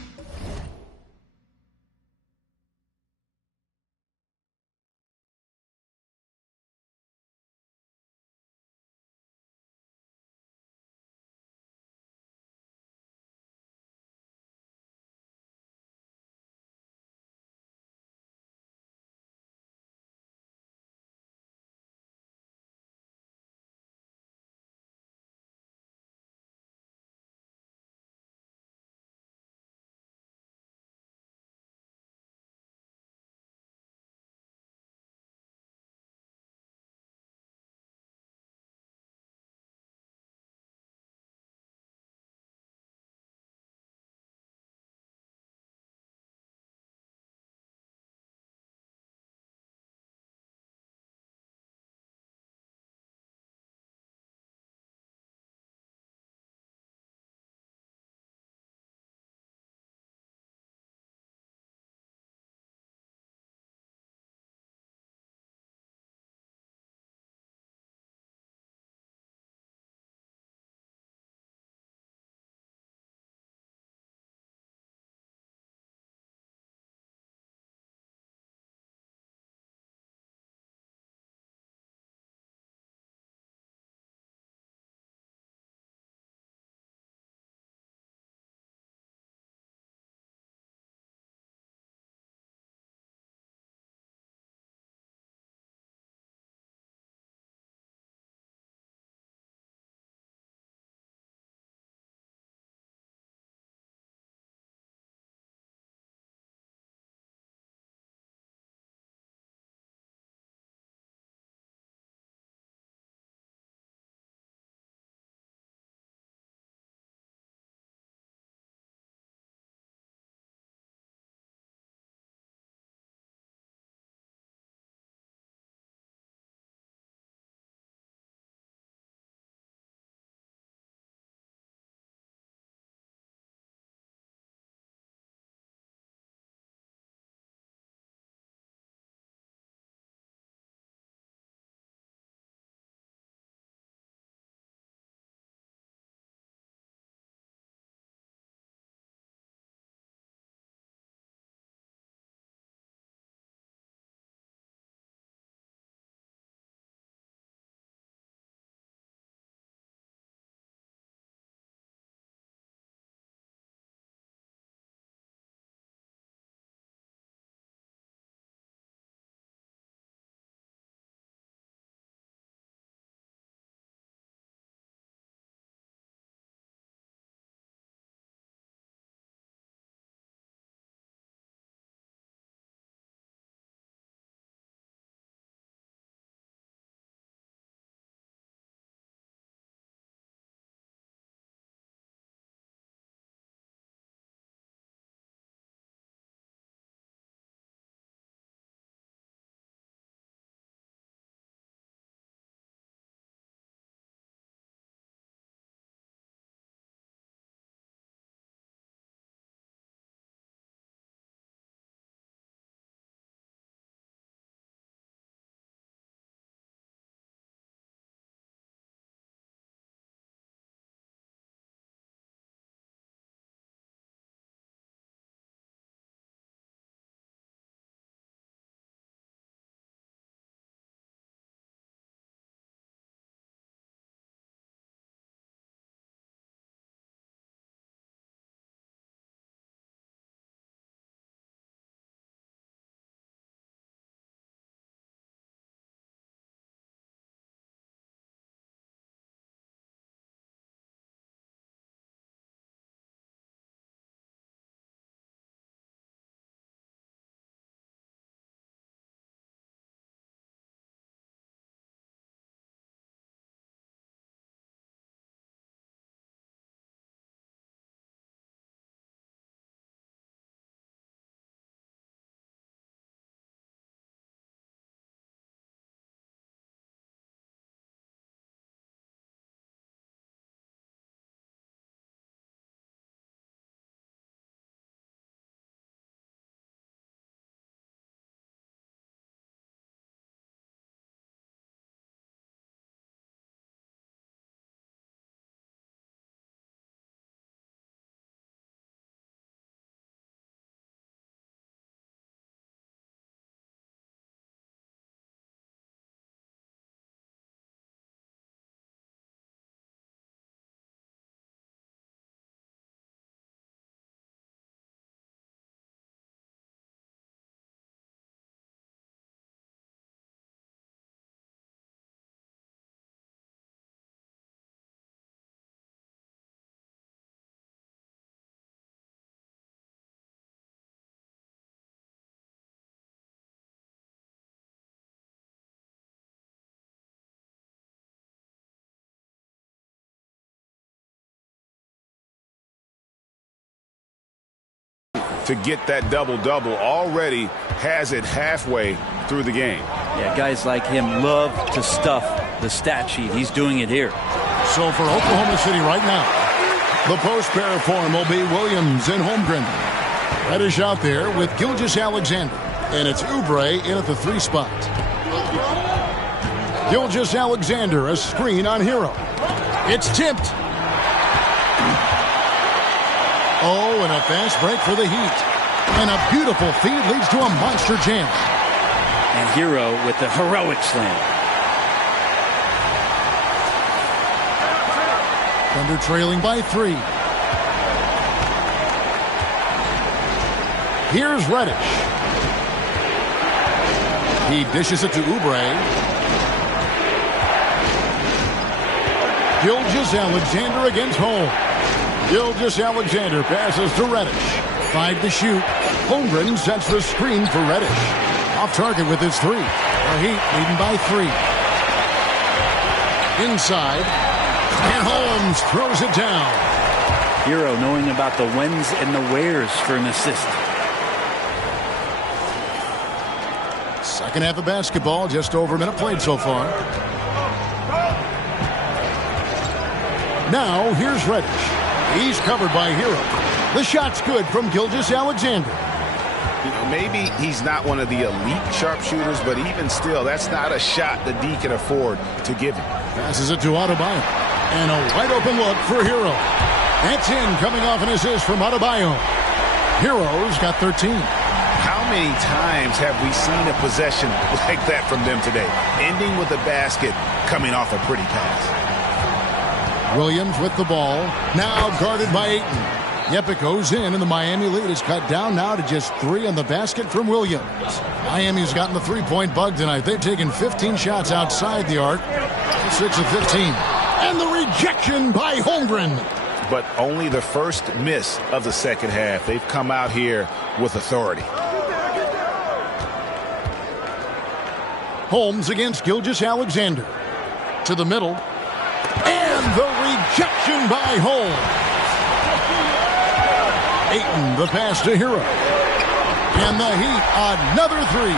to get that double-double. Already has it halfway through the game. Yeah, guys like him love to stuff the stat sheet. He's doing it here. So for Oklahoma City right now, the post pair form will be Williams and Holmgren. Reddish out there with Gilgeous-Alexander. And it's Oubre in at the 3 spot. Gilgeous-Alexander, a screen on Hero. It's tipped. Oh, and a fast break for the Heat. And a beautiful feed leads to a monster jam. And Hero with the heroic slam. Thunder trailing by 3. Here's Reddish. He dishes it to Oubre. Gilgeous-Alexander against Holmes. Gilgeous-Alexander passes to Reddish. 5 to shoot. Holmgren sets the screen for Reddish. Off target with his 3. The Heat leading by 3. Inside. And Holmes throws it down. Hero knowing about the whens and the wheres for an assist. Second half of basketball, just over a minute played so far. Now, here's Reddish. He's covered by Hero. The shot's good from Gilgeous-Alexander. You know, maybe he's not one of the elite sharpshooters, but even still, that's not a shot the D can afford to give him. Passes it to Adebayo. And a wide-open look for Hero. That's in, coming off an assist from Adebayo. Hero's got 13. How many times have we seen a possession like that from them today? Ending with a basket, coming off a pretty pass. Williams with the ball. Now guarded by Ayton. Yepik goes in, and the Miami lead is cut down now to just 3 on the basket from Williams. Miami's gotten the 3-point bug tonight. They've taken 15 shots outside the arc. 6 of 15. And the rejection by Holmgren. But only the first miss of the second half. They've come out here with authority. Holmes against Gilgeous-Alexander. To the middle. And the rejection by Holmes. Ayton, the pass to Hero. And the Heat, another 3.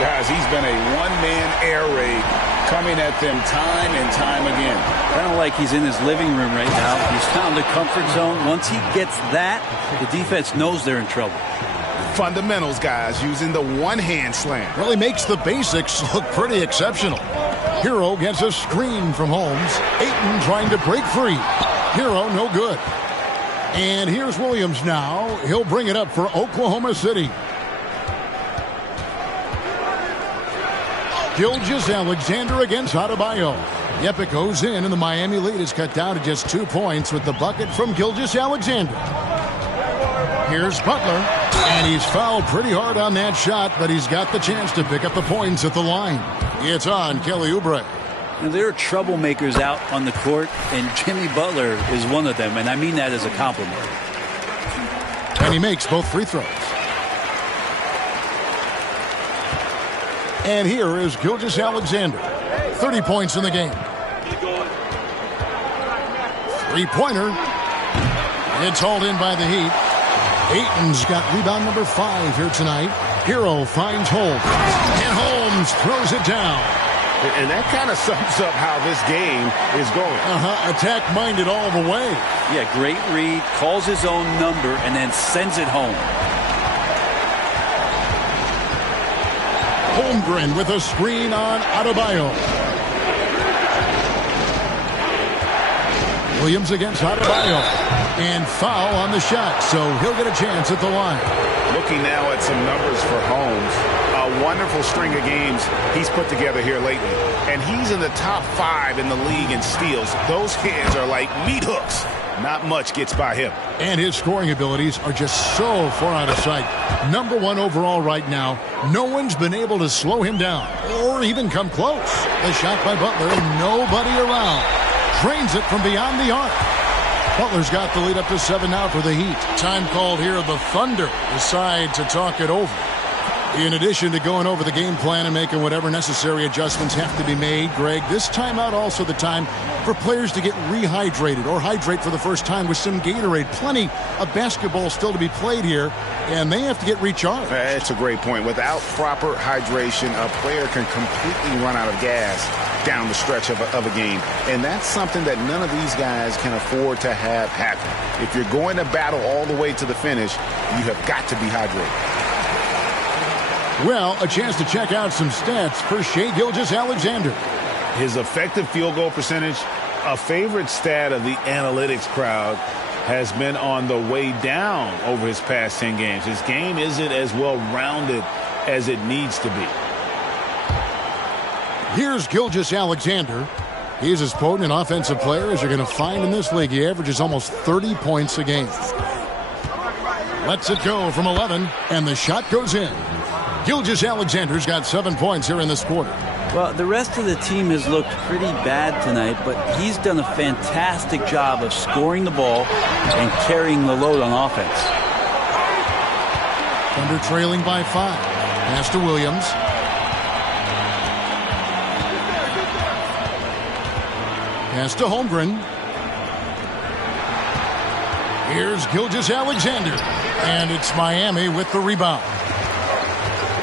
Guys, he's been a one-man air raid coming at them time and time again. Kind of like he's in his living room right now. He's found a comfort zone. Once he gets that, the defense knows they're in trouble. Fundamentals, guys, using the one-hand slam. Really makes the basics look pretty exceptional. Hero gets a screen from Holmes. Ayton trying to break free. Hero no good. And here's Williams now. He'll bring it up for Oklahoma City. Gilgeous-Alexander against Adebayo. Yepik goes in, and the Miami lead is cut down to just 2 points with the bucket from Gilgeous-Alexander. Here's Butler, and he's fouled pretty hard on that shot, but he's got the chance to pick up the points at the line. It's on Kelly Oubre. And there are troublemakers out on the court, and Jimmy Butler is one of them, and I mean that as a compliment. And he makes both free throws. And here is Gilgeous-Alexander. 30 points in the game. Three-pointer. It's hauled in by the Heat. Ayton's got rebound number 5 here tonight. Hero finds Holmes. And Holmes throws it down. And that kind of sums up how this game is going. Attack-minded all the way. Yeah, great read. Calls his own number and then sends it home. Holmgren with a screen on Adebayo. Williams against Adebayo. And foul on the shot, so he'll get a chance at the line. Looking now at some numbers for Holmes. A wonderful string of games he's put together here lately. And he's in the top 5 in the league in steals. Those hands are like meat hooks. Not much gets by him. And his scoring abilities are just so far out of sight. Number 1 overall right now. No one's been able to slow him down or even come close. The shot by Butler and nobody around. Drains it from beyond the arc. Butler's got the lead up to 7 now for the Heat. Time called here. The Thunder decide to talk it over. In addition to going over the game plan and making whatever necessary adjustments have to be made, Greg, this timeout also the time for players to get rehydrated or hydrate for the first time with some Gatorade. Plenty of basketball still to be played here, and they have to get recharged. That's a great point. Without proper hydration, a player can completely run out of gas down the stretch of a game. And that's something that none of these guys can afford to have happen. If you're going to battle all the way to the finish, you have got to be hydrated. Well, a chance to check out some stats for Shai Gilgeous-Alexander. His effective field goal percentage, a favorite stat of the analytics crowd, has been on the way down over his past 10 games. His game isn't as well-rounded as it needs to be. Here's Gilgeous-Alexander. He's as potent an offensive player as you're going to find in this league. He averages almost 30 points a game. Lets it go from 11, and the shot goes in. Gilgeous-Alexander's got 7 points here in this quarter. Well, the rest of the team has looked pretty bad tonight, but he's done a fantastic job of scoring the ball and carrying the load on offense. Thunder trailing by 5. Pass to Williams. Pass to Holmgren. Here's Gilgeous-Alexander, and it's Miami with the rebound.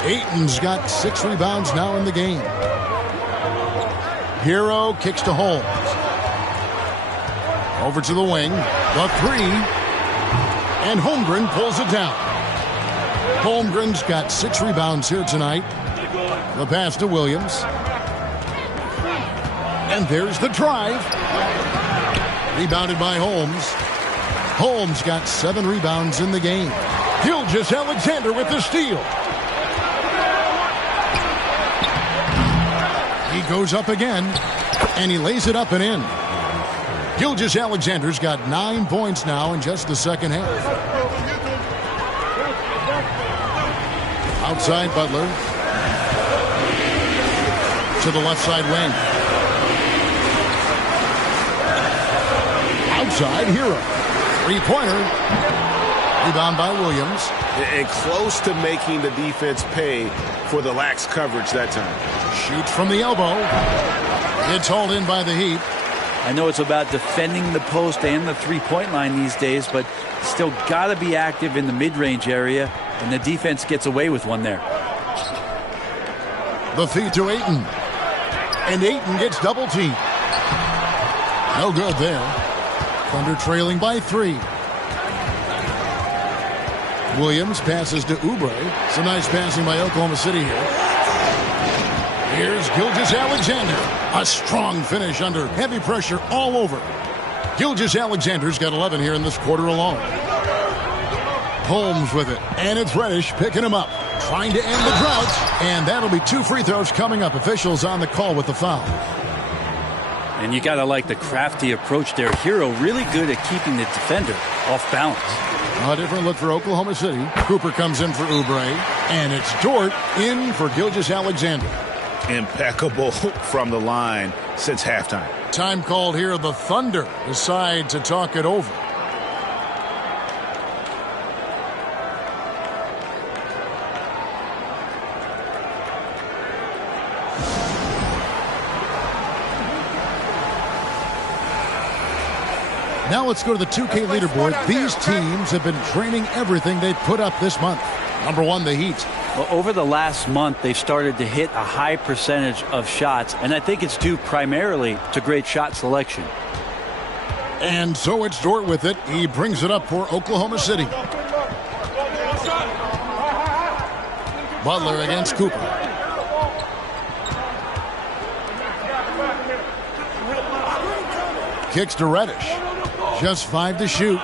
Ayton's got 6 rebounds now in the game. Hero kicks to Holmes. Over to the wing. The 3. And Holmgren pulls it down. Holmgren's got 6 rebounds here tonight. The pass to Williams. And there's the drive. Rebounded by Holmes. Holmes got 7 rebounds in the game. Gilgeous-Alexander with the steal. He goes up again, and he lays it up and in. Gilgeous-Alexander's got 9 points now in just the second half. Outside Butler. To the left side wing. Outside Hero. 3-pointer. Rebound by Williams. And close to making the defense pay for the lax coverage that time. Shoots from the elbow. It's hauled in by the Heat. I know it's about defending the post and the three-point line these days, but still got to be active in the mid-range area, and the defense gets away with one there. The feed to Ayton. And Ayton gets double-teamed. No good there. Thunder trailing by 3. Williams passes to Oubre. Some nice passing by Oklahoma City here. Here's Gilgeous-Alexander. A strong finish under heavy pressure all over. Gilgeous-Alexander's got 11 here in this quarter alone. Holmes with it. And it's Reddish picking him up. Trying to end the drought. And that'll be 2 free throws coming up. Officials on the call with the foul. And you got to like the crafty approach there. Hero really good at keeping the defender off balance. A different look for Oklahoma City. Cooper comes in for Oubre. And it's Dort in for Gilgeous-Alexander. Impeccable from the line since halftime. Time called here. The Thunder decide to talk it over. Now let's go to the 2K leaderboard. These teams have been training everything they put up this month. Number 1, the Heat. Well, over the last month, they've started to hit a high percentage of shots, and I think it's due primarily to great shot selection. And so it's Dort with it. He brings it up for Oklahoma City. Butler against Cooper. Kicks to Reddish. Just 5 to shoot.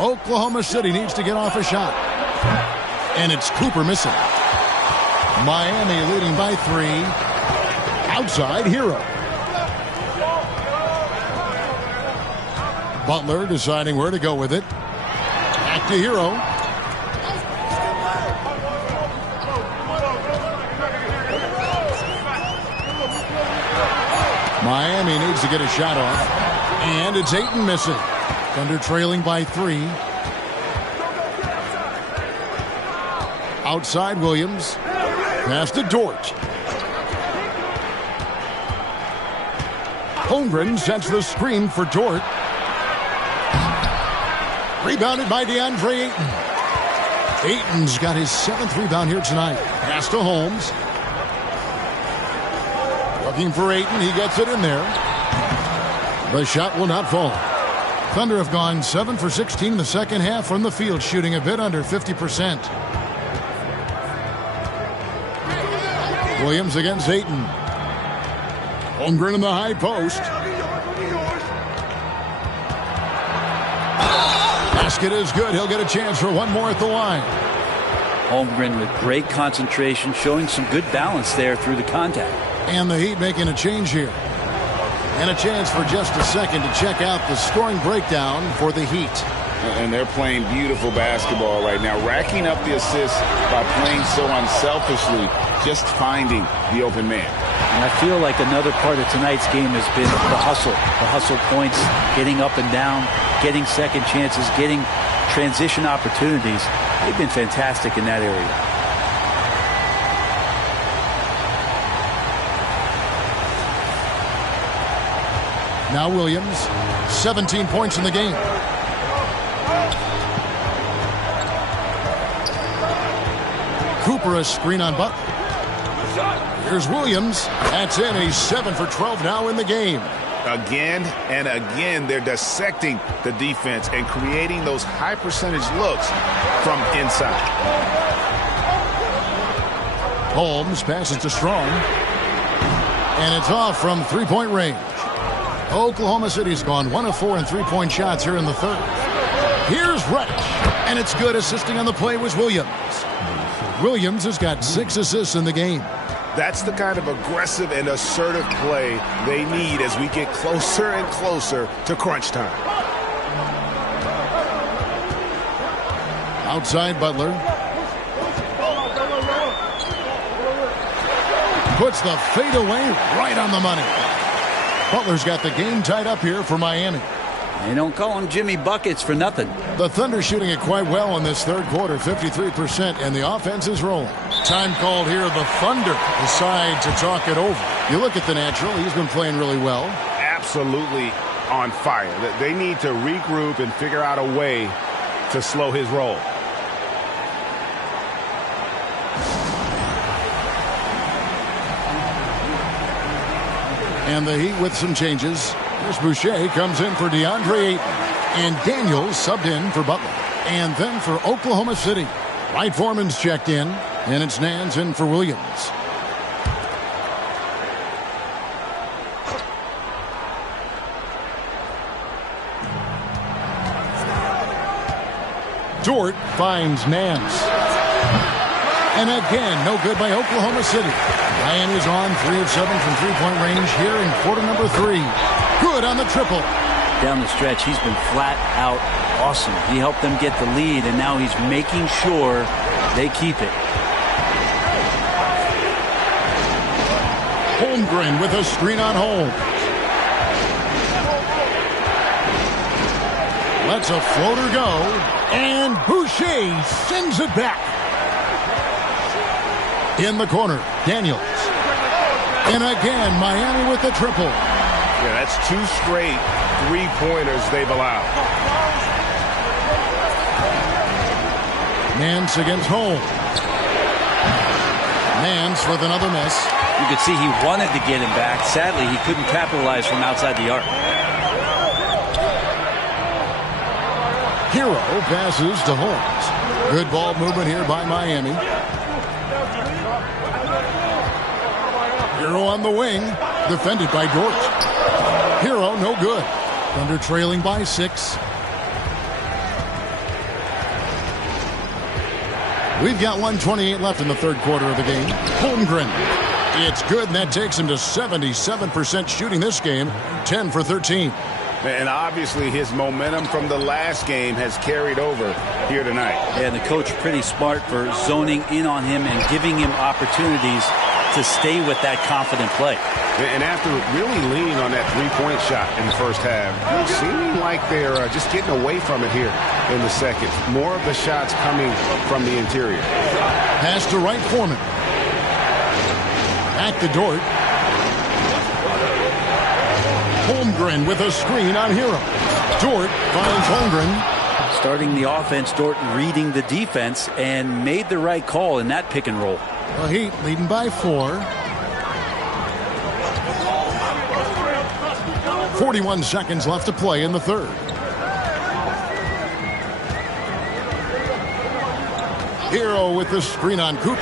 Oklahoma City needs to get off a shot. And it's Cooper missing. Miami leading by 3. Outside Hero. Butler deciding where to go with it. Back to Hero. Miami needs to get a shot off. And it's Ayton missing. Thunder trailing by 3. Outside Williams. Pass to Dort. Holmgren sets the screen for Dort. Rebounded by DeAndre Ayton. Ayton's got his 7th rebound here tonight. Pass to Holmes. Looking for Ayton. He gets it in there. The shot will not fall. Thunder have gone 7 for 16 in the second half from the field, shooting a bit under 50%. Williams against Ayton. Holmgren in the high post. Basket is good. He'll get a chance for one more at the line. Holmgren with great concentration, showing some good balance there through the contact. And the Heat making a change here. And a chance for just a second to check out the scoring breakdown for the Heat. And they're playing beautiful basketball right now, racking up the assists by playing so unselfishly, just finding the open man. And I feel like another part of tonight's game has been the hustle points, getting up and down, getting second chances, getting transition opportunities. They've been fantastic in that area. Now Williams, 17 points in the game. Cooper a screen on Butler. Here's Williams. That's in. He's 7 for 12 now in the game. Again and again, they're dissecting the defense and creating those high percentage looks from inside. Holmes passes to Strong. And it's off from three-point range. Oklahoma City's gone 1 of 4 in three-point shots here in the third. Here's Reddish. And it's good. Assisting on the play was Williams. Williams has got 6 assists in the game. That's the kind of aggressive and assertive play they need as we get closer and closer to crunch time. Outside Butler. Puts the fadeaway right on the money. Butler's got the game tied up here for Miami. They don't call him Jimmy Buckets for nothing. The Thunder shooting it quite well in this third quarter, 53%, and the offense is rolling. Time called here. The Thunder decide to talk it over. You look at the natural. He's been playing really well. Absolutely on fire. They need to regroup and figure out a way to slow his roll. And the Heat with some changes. Here's Boucher comes in for DeAndre Ayton. And Daniels subbed in for Butler. And then for Oklahoma City, Wright Foreman's checked in. And it's Nance in for Williams. Dort finds Nance. And again, no good by Oklahoma City. Miami's on 3 of 7 from three-point range here in quarter number 3. Good on the triple. Down the stretch, he's been flat out awesome. He helped them get the lead, and now he's making sure they keep it. Holmgren with a screen on Holmes. Lets a floater go, and Boucher sends it back. In the corner, Daniels. And again, Miami with the triple. Yeah, that's 2 straight three-pointers they've allowed. Nance against Holmes. Nance with another miss. You could see he wanted to get him back. Sadly, he couldn't capitalize from outside the arc. Hero passes to Holmes. Good ball movement here by Miami. Hero on the wing, defended by Dort. Hero no good. Thunder trailing by 6. We've got 1:28 left in the third quarter of the game. Holmgren. It's good, and that takes him to 77% shooting this game, 10 for 13. And obviously his momentum from the last game has carried over here tonight. Yeah, the coach pretty smart for zoning in on him and giving him opportunities to stay with that confident play. And after really leaning on that three-point shot in the first half, seeming like they're just getting away from it here in the second. More of the shots coming from the interior. Pass to right Foreman. Back to Dort. Holmgren with a screen on Hero. Dort finds Holmgren. Starting the offense, Dort reading the defense and made the right call in that pick and roll. The Heat leading by 4. 41 seconds left to play in the third. Hero with the screen on Cooper.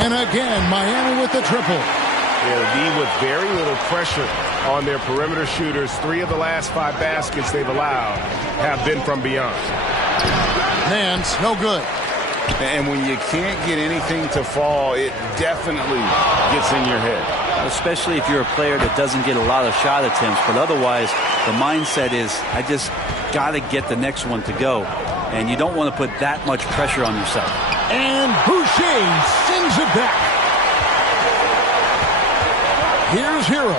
And again, Miami with the triple. They'll be with very little pressure on their perimeter shooters. 3 of the last 5 baskets they've allowed have been from beyond. Nance, no good. And when you can't get anything to fall, it definitely gets in your head. Especially if you're a player that doesn't get a lot of shot attempts. But otherwise, the mindset is, I just got to get the next one to go. And you don't want to put that much pressure on yourself. And Boucher sends it back. Here's Hero.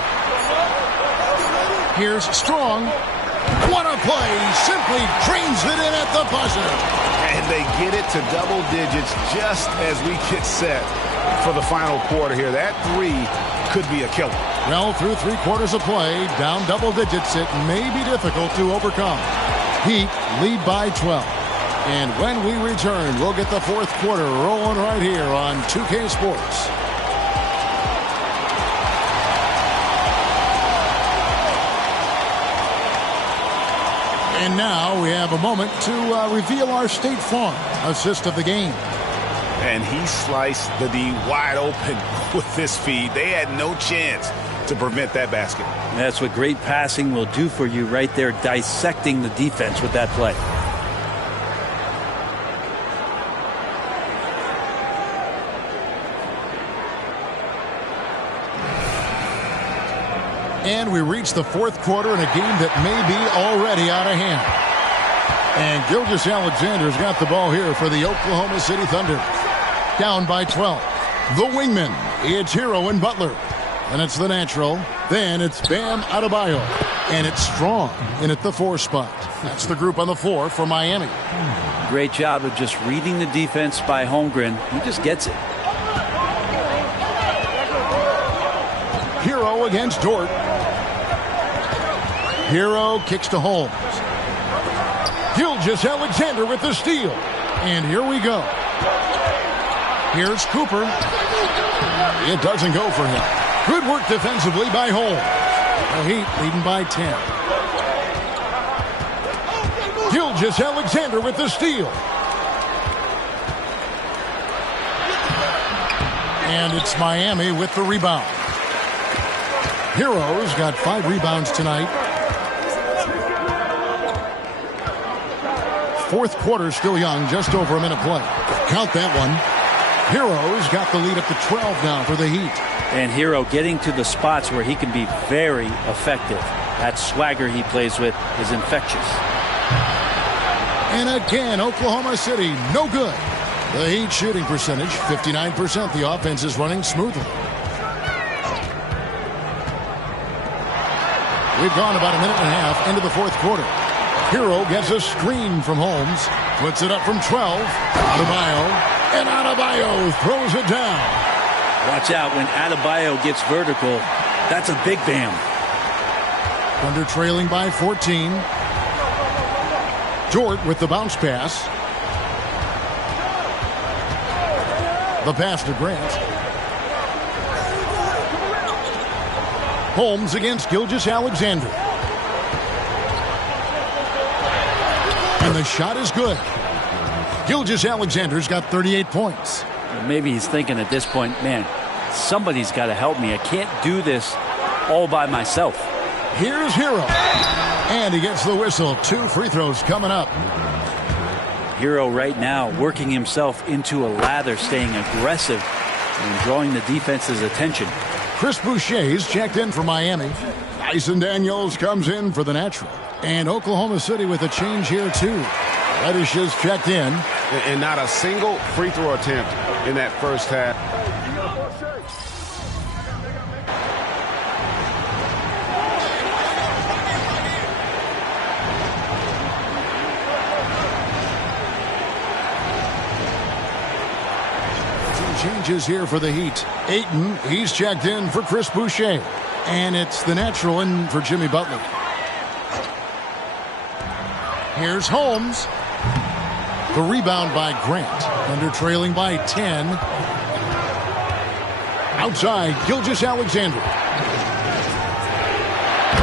Here's Strong. What a play. Simply trains it in at the buzzer. And they get it to double digits just as we get set for the final quarter here. That 3 could be a killer. Well, through 3 quarters of play, down double digits, it may be difficult to overcome. Heat lead by 12. And when we return, we'll get the fourth quarter rolling right here on 2K Sports. And now we have a moment to reveal our State Farm assist of the game. And he sliced the D wide open with this feed. They had no chance to prevent that basket. That's what great passing will do for you right there, dissecting the defense with that play. And we reach the fourth quarter in a game that may be already out of hand. And Gilgeous-Alexander's got the ball here for the Oklahoma City Thunder. Down by 12. The wingman, it's Hero and Butler. And it's the natural. Then it's Bam Adebayo. And it's Strong in at the 4 spot. That's the group on the floor for Miami. Great job of just reading the defense by Holmgren. He just gets it. Hero against Dort. Hero kicks to Holmes. Gilgeous-Alexander with the steal. And here we go. Here's Cooper. It doesn't go for him. Good work defensively by Holmes. The Heat leading by 10. Gilgeous-Alexander with the steal. And it's Miami with the rebound. Hero's got 5 rebounds tonight. Fourth quarter still young, just over a minute play. Count that one. Hero's got the lead up to 12 now for the Heat. And Hero getting to the spots where he can be very effective. That swagger he plays with is infectious. And again, Oklahoma City, no good. The Heat shooting percentage, 59%. The offense is running smoothly. We've gone about a minute and a half into the fourth quarter. Hero gets a screen from Holmes. Puts it up from 12. Adebayo. And Adebayo throws it down. Watch out when Adebayo gets vertical. That's a big bam. Thunder trailing by 14. Dort with the bounce pass. The pass to Grant. Holmes against Gilgeous-Alexander. And the shot is good. Gilgeous-Alexander's got 38 points. Maybe he's thinking at this point, man, somebody's got to help me. I can't do this all by myself. Here's Hero. And he gets the whistle. 2 free throws coming up. Hero right now working himself into a lather, staying aggressive and drawing the defense's attention. Chris Boucher's checked in for Miami. Dyson Daniels comes in for the natural. And Oklahoma City with a change here, too. Reddish is checked in. And not a single free throw attempt in that first half. changes here for the Heat. Ayton, he's checked in for Chris Boucher. And it's the natural in for Jimmy Butler. Here's Holmes. The rebound by Grant. Thunder trailing by 10. Outside, Gilgeous-Alexander.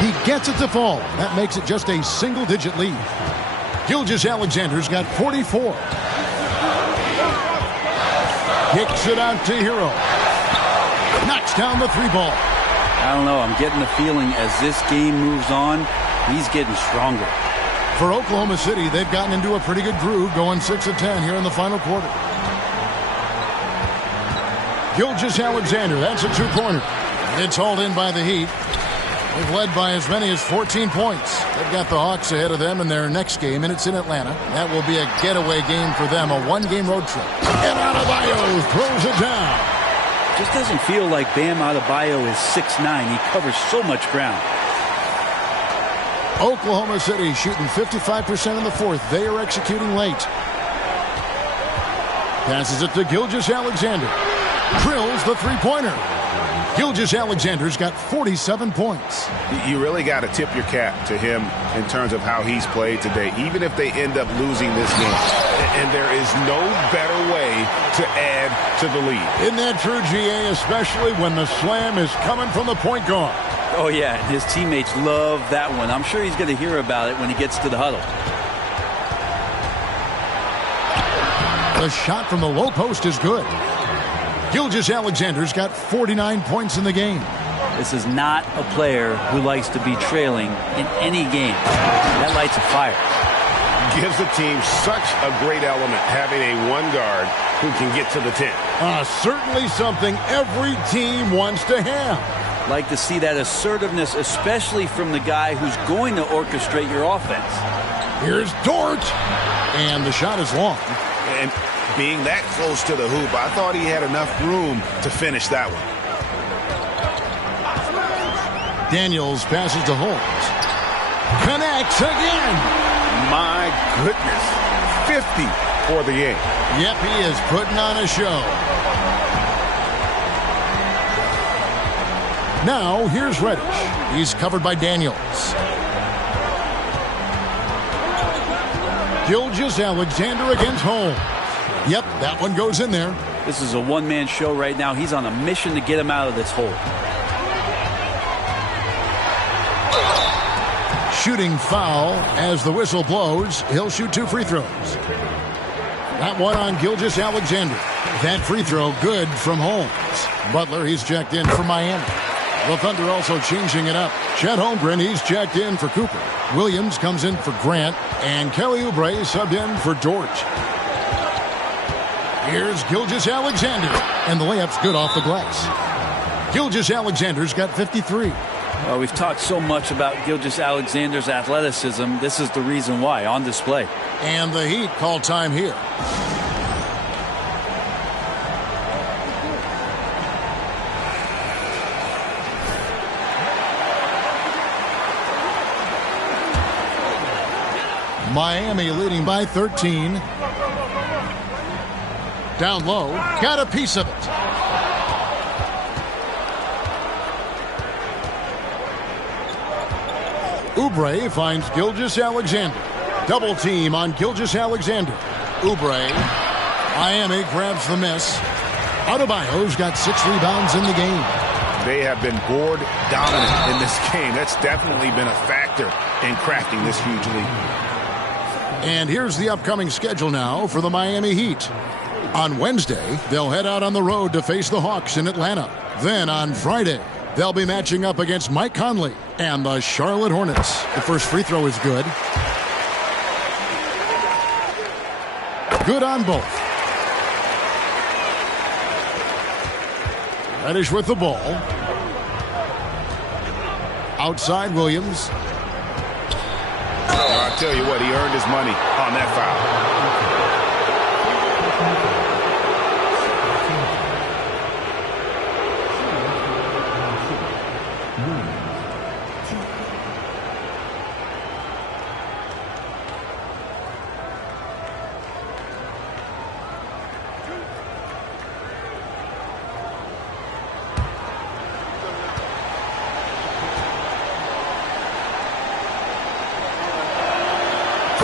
He gets it to fall. That makes it just a single-digit lead. Gilgeous-Alexander's got 44. Kicks it out to Hero. Knocks down the three ball. I don't know. I'm getting the feeling as this game moves on, he's getting stronger. For Oklahoma City, they've gotten into a pretty good groove, going 6 of 10 here in the final quarter. Gilgeous-Alexander, that's a two-pointer. It's hauled in by the Heat. They've led by as many as 14 points. They've got the Hawks ahead of them in their next game, and it's in Atlanta. That will be a getaway game for them, a one-game road trip. And Adebayo throws it down. Just doesn't feel like Bam Adebayo is 6'9". He covers so much ground. Oklahoma City shooting 55% in the fourth. They are executing late. Passes it to Gilgeous-Alexander. Drills the three-pointer. Gilgeous-Alexander's got 47 points. You really got to tip your cap to him in terms of how he's played today, even if they end up losing this game. And there is no better way to add to the lead. Isn't that true, GA, especially when the slam is coming from the point guard? Oh, yeah, his teammates love that one. I'm sure he's going to hear about it when he gets to the huddle. The shot from the low post is good. Gilgeous-Alexander's got 49 points in the game. This is not a player who likes to be trailing in any game. That lights a fire. Gives the team such a great element having a one guard who can get to the 10. Certainly something every team wants to have. Like to see that assertiveness, especially from the guy who's going to orchestrate your offense. Here's Dort. And the shot is long. And being that close to the hoop, I thought he had enough room to finish that one. Daniels passes to Holmes. Connects again. My goodness. 50 for the game. Yep, he is putting on a show. Now, here's Reddish. He's covered by Daniels. Gilgeous-Alexander against Holmes. Yep, that one goes in there. This is a one-man show right now. He's on a mission to get him out of this hole. Shooting foul as the whistle blows. He'll shoot 2 free throws. That one on Gilgeous-Alexander. That free throw good from Holmes. Butler, he's checked in for Miami. The Thunder also changing it up. Chet Holmgren, he's checked in for Cooper. Williams comes in for Grant. And Kelly Oubre subbed in for Dort. Here's Gilgeous-Alexander. And the layup's good off the glass. Gilgeous-Alexander's got 53. Well, we've talked so much about Gilgeous-Alexander's athleticism. This is the reason why, on display. And the Heat call time here. Miami leading by 13. Down low, got a piece of it. Oubre finds Gilgeous-Alexander. Double team on Gilgeous-Alexander. Oubre. Miami grabs the miss. Adebayo's got 6 rebounds in the game. They have been board dominant in this game. That's definitely been a factor in crafting this huge lead. And here's the upcoming schedule now for the Miami Heat. On Wednesday, they'll head out on the road to face the Hawks in Atlanta. Then on Friday, they'll be matching up against Mike Conley and the Charlotte Hornets. The first free throw is good. Good on both. Reddish with the ball. Outside Williams. I'll tell you what, he earned his money on that foul.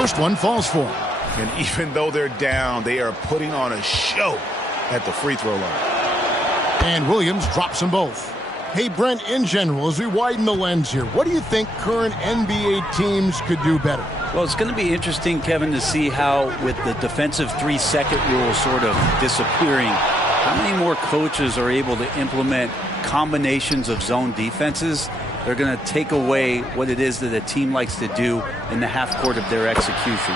first one falls for him. And even though they're down, they are putting on a show at the free throw line. And Williams drops them both. Hey, Brent, in general, as we widen the lens here, what do you think current NBA teams could do better? Well, it's going to be interesting, Kevin, to see how, with the defensive 3-second rule sort of disappearing, how many more coaches are able to implement combinations of zone defenses. They're going to take away what it is that a team likes to do in the half court of their execution.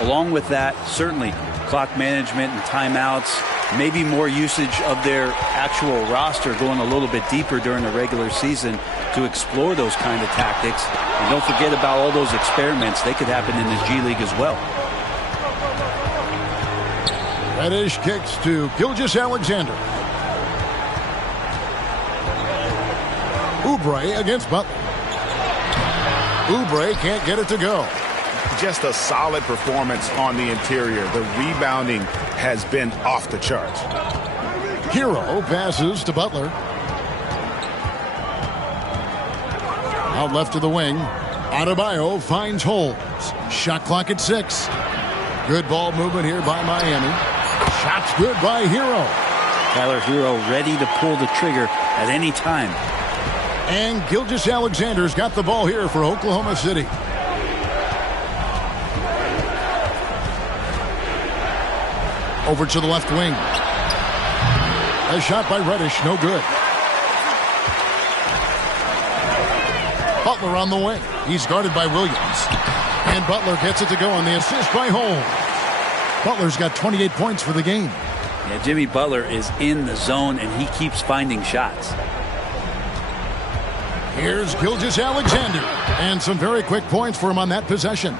Along with that, certainly clock management and timeouts, maybe more usage of their actual roster going a little bit deeper during the regular season to explore those kind of tactics. And don't forget about all those experiments. They could happen in the G League as well. Reddish kicks to Gilgeous-Alexander. Oubre against Butler. Oubre can't get it to go. Just a solid performance on the interior. The rebounding has been off the charts. Hero passes to Butler. Out left to the wing. Adebayo finds Holmes. Shot clock at 6. Good ball movement here by Miami. Shot's good by Hero. Tyler Hero ready to pull the trigger at any time. And Gilgeous-Alexander's got the ball here for Oklahoma City. Over to the left wing. A shot by Reddish, no good. Butler on the wing. He's guarded by Williams. And Butler gets it to go on the assist by Holmes. Butler's got 28 points for the game. Yeah, Jimmy Butler is in the zone, and he keeps finding shots. Here's Gilgeous-Alexander. And some very quick points for him on that possession.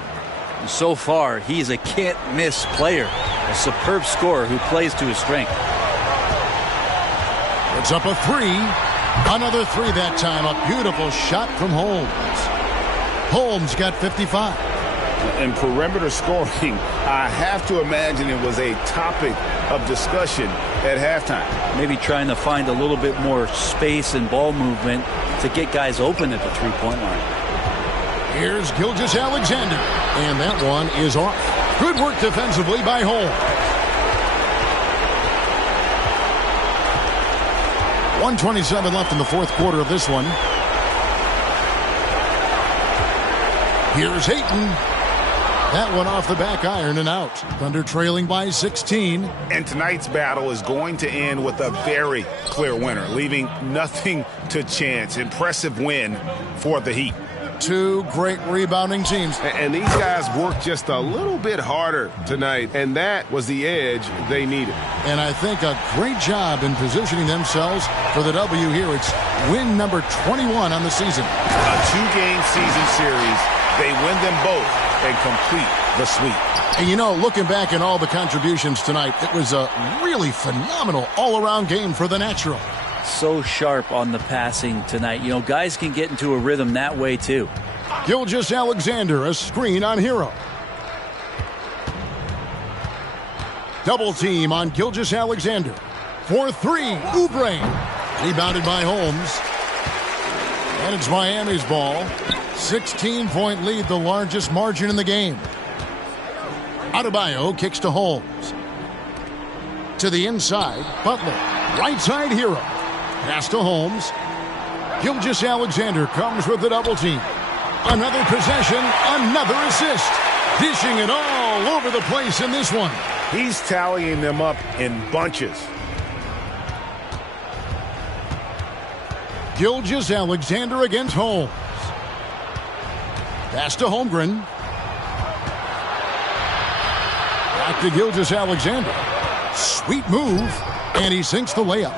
So far, he's a can't-miss player. A superb scorer who plays to his strength. It's up a 3. Another 3 that time. A beautiful shot from Holmes. Holmes got 55. And perimeter scoring, I have to imagine it was a topic of discussion at halftime. Maybe trying to find a little bit more space and ball movement to get guys open at the three-point line. Here's Gilgeous-Alexander. And that one is off. Good work defensively by Holmes. 1:27 left in the fourth quarter of this one. Here's Hayton. That one off the back iron and out. Thunder trailing by 16. And tonight's battle is going to end with a very clear winner, leaving nothing to chance. Impressive win for the Heat. Two great rebounding teams. And these guys worked just a little bit harder tonight, and that was the edge they needed. And I think a great job in positioning themselves for the W here. It's win number 21 on the season. A 2-game season series. They win them both and complete the sweep. And you know, looking back at all the contributions tonight, it was a really phenomenal all-around game for the Natural. So sharp on the passing tonight. You know, guys can get into a rhythm that way too. Gilgeous-Alexander, a screen on Hero. Double team on Gilgeous-Alexander. For 3, Oubre. Rebounded by Holmes. And it's Miami's ball. 16-point lead, the largest margin in the game. Adebayo kicks to Holmes. To the inside, Butler. Right side, Hero. Pass to Holmes. Gilgeous-Alexander comes with the double team. Another possession, another assist. Dishing it all over the place in this one. He's tallying them up in bunches. Gilgeous-Alexander against Holmes. Pass to Holmgren. Back to Gilgeous-Alexander. Sweet move. And he sinks the layup.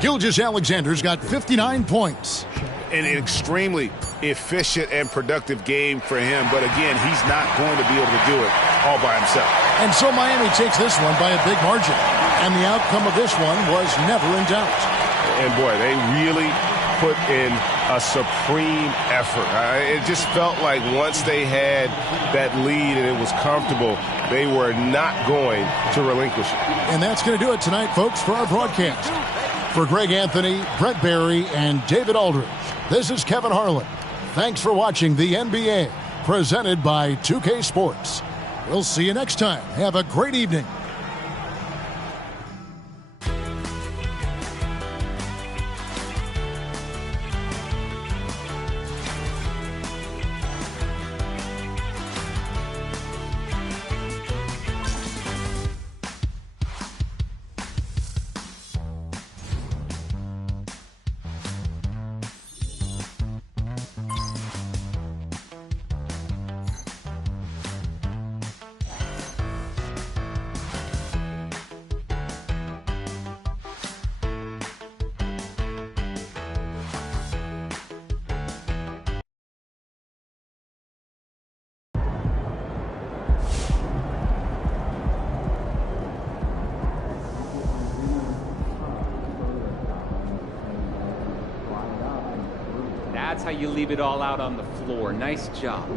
Gilgeous-Alexander's got 59 points. An extremely efficient and productive game for him. But again, he's not going to be able to do it all by himself. And so Miami takes this one by a big margin. And the outcome of this one was never in doubt. And boy, they really put in a supreme effort. It just felt like once they had that lead and it was comfortable, they were not going to relinquish it. And that's going to do it tonight, folks, for our broadcast. For Greg Anthony, Brett Barry, and David Aldridge, this is Kevin Harlan. Thanks for watching the NBA presented by 2K Sports. We'll see you next time. Have a great evening. That's how you leave it all out on the floor. Nice job.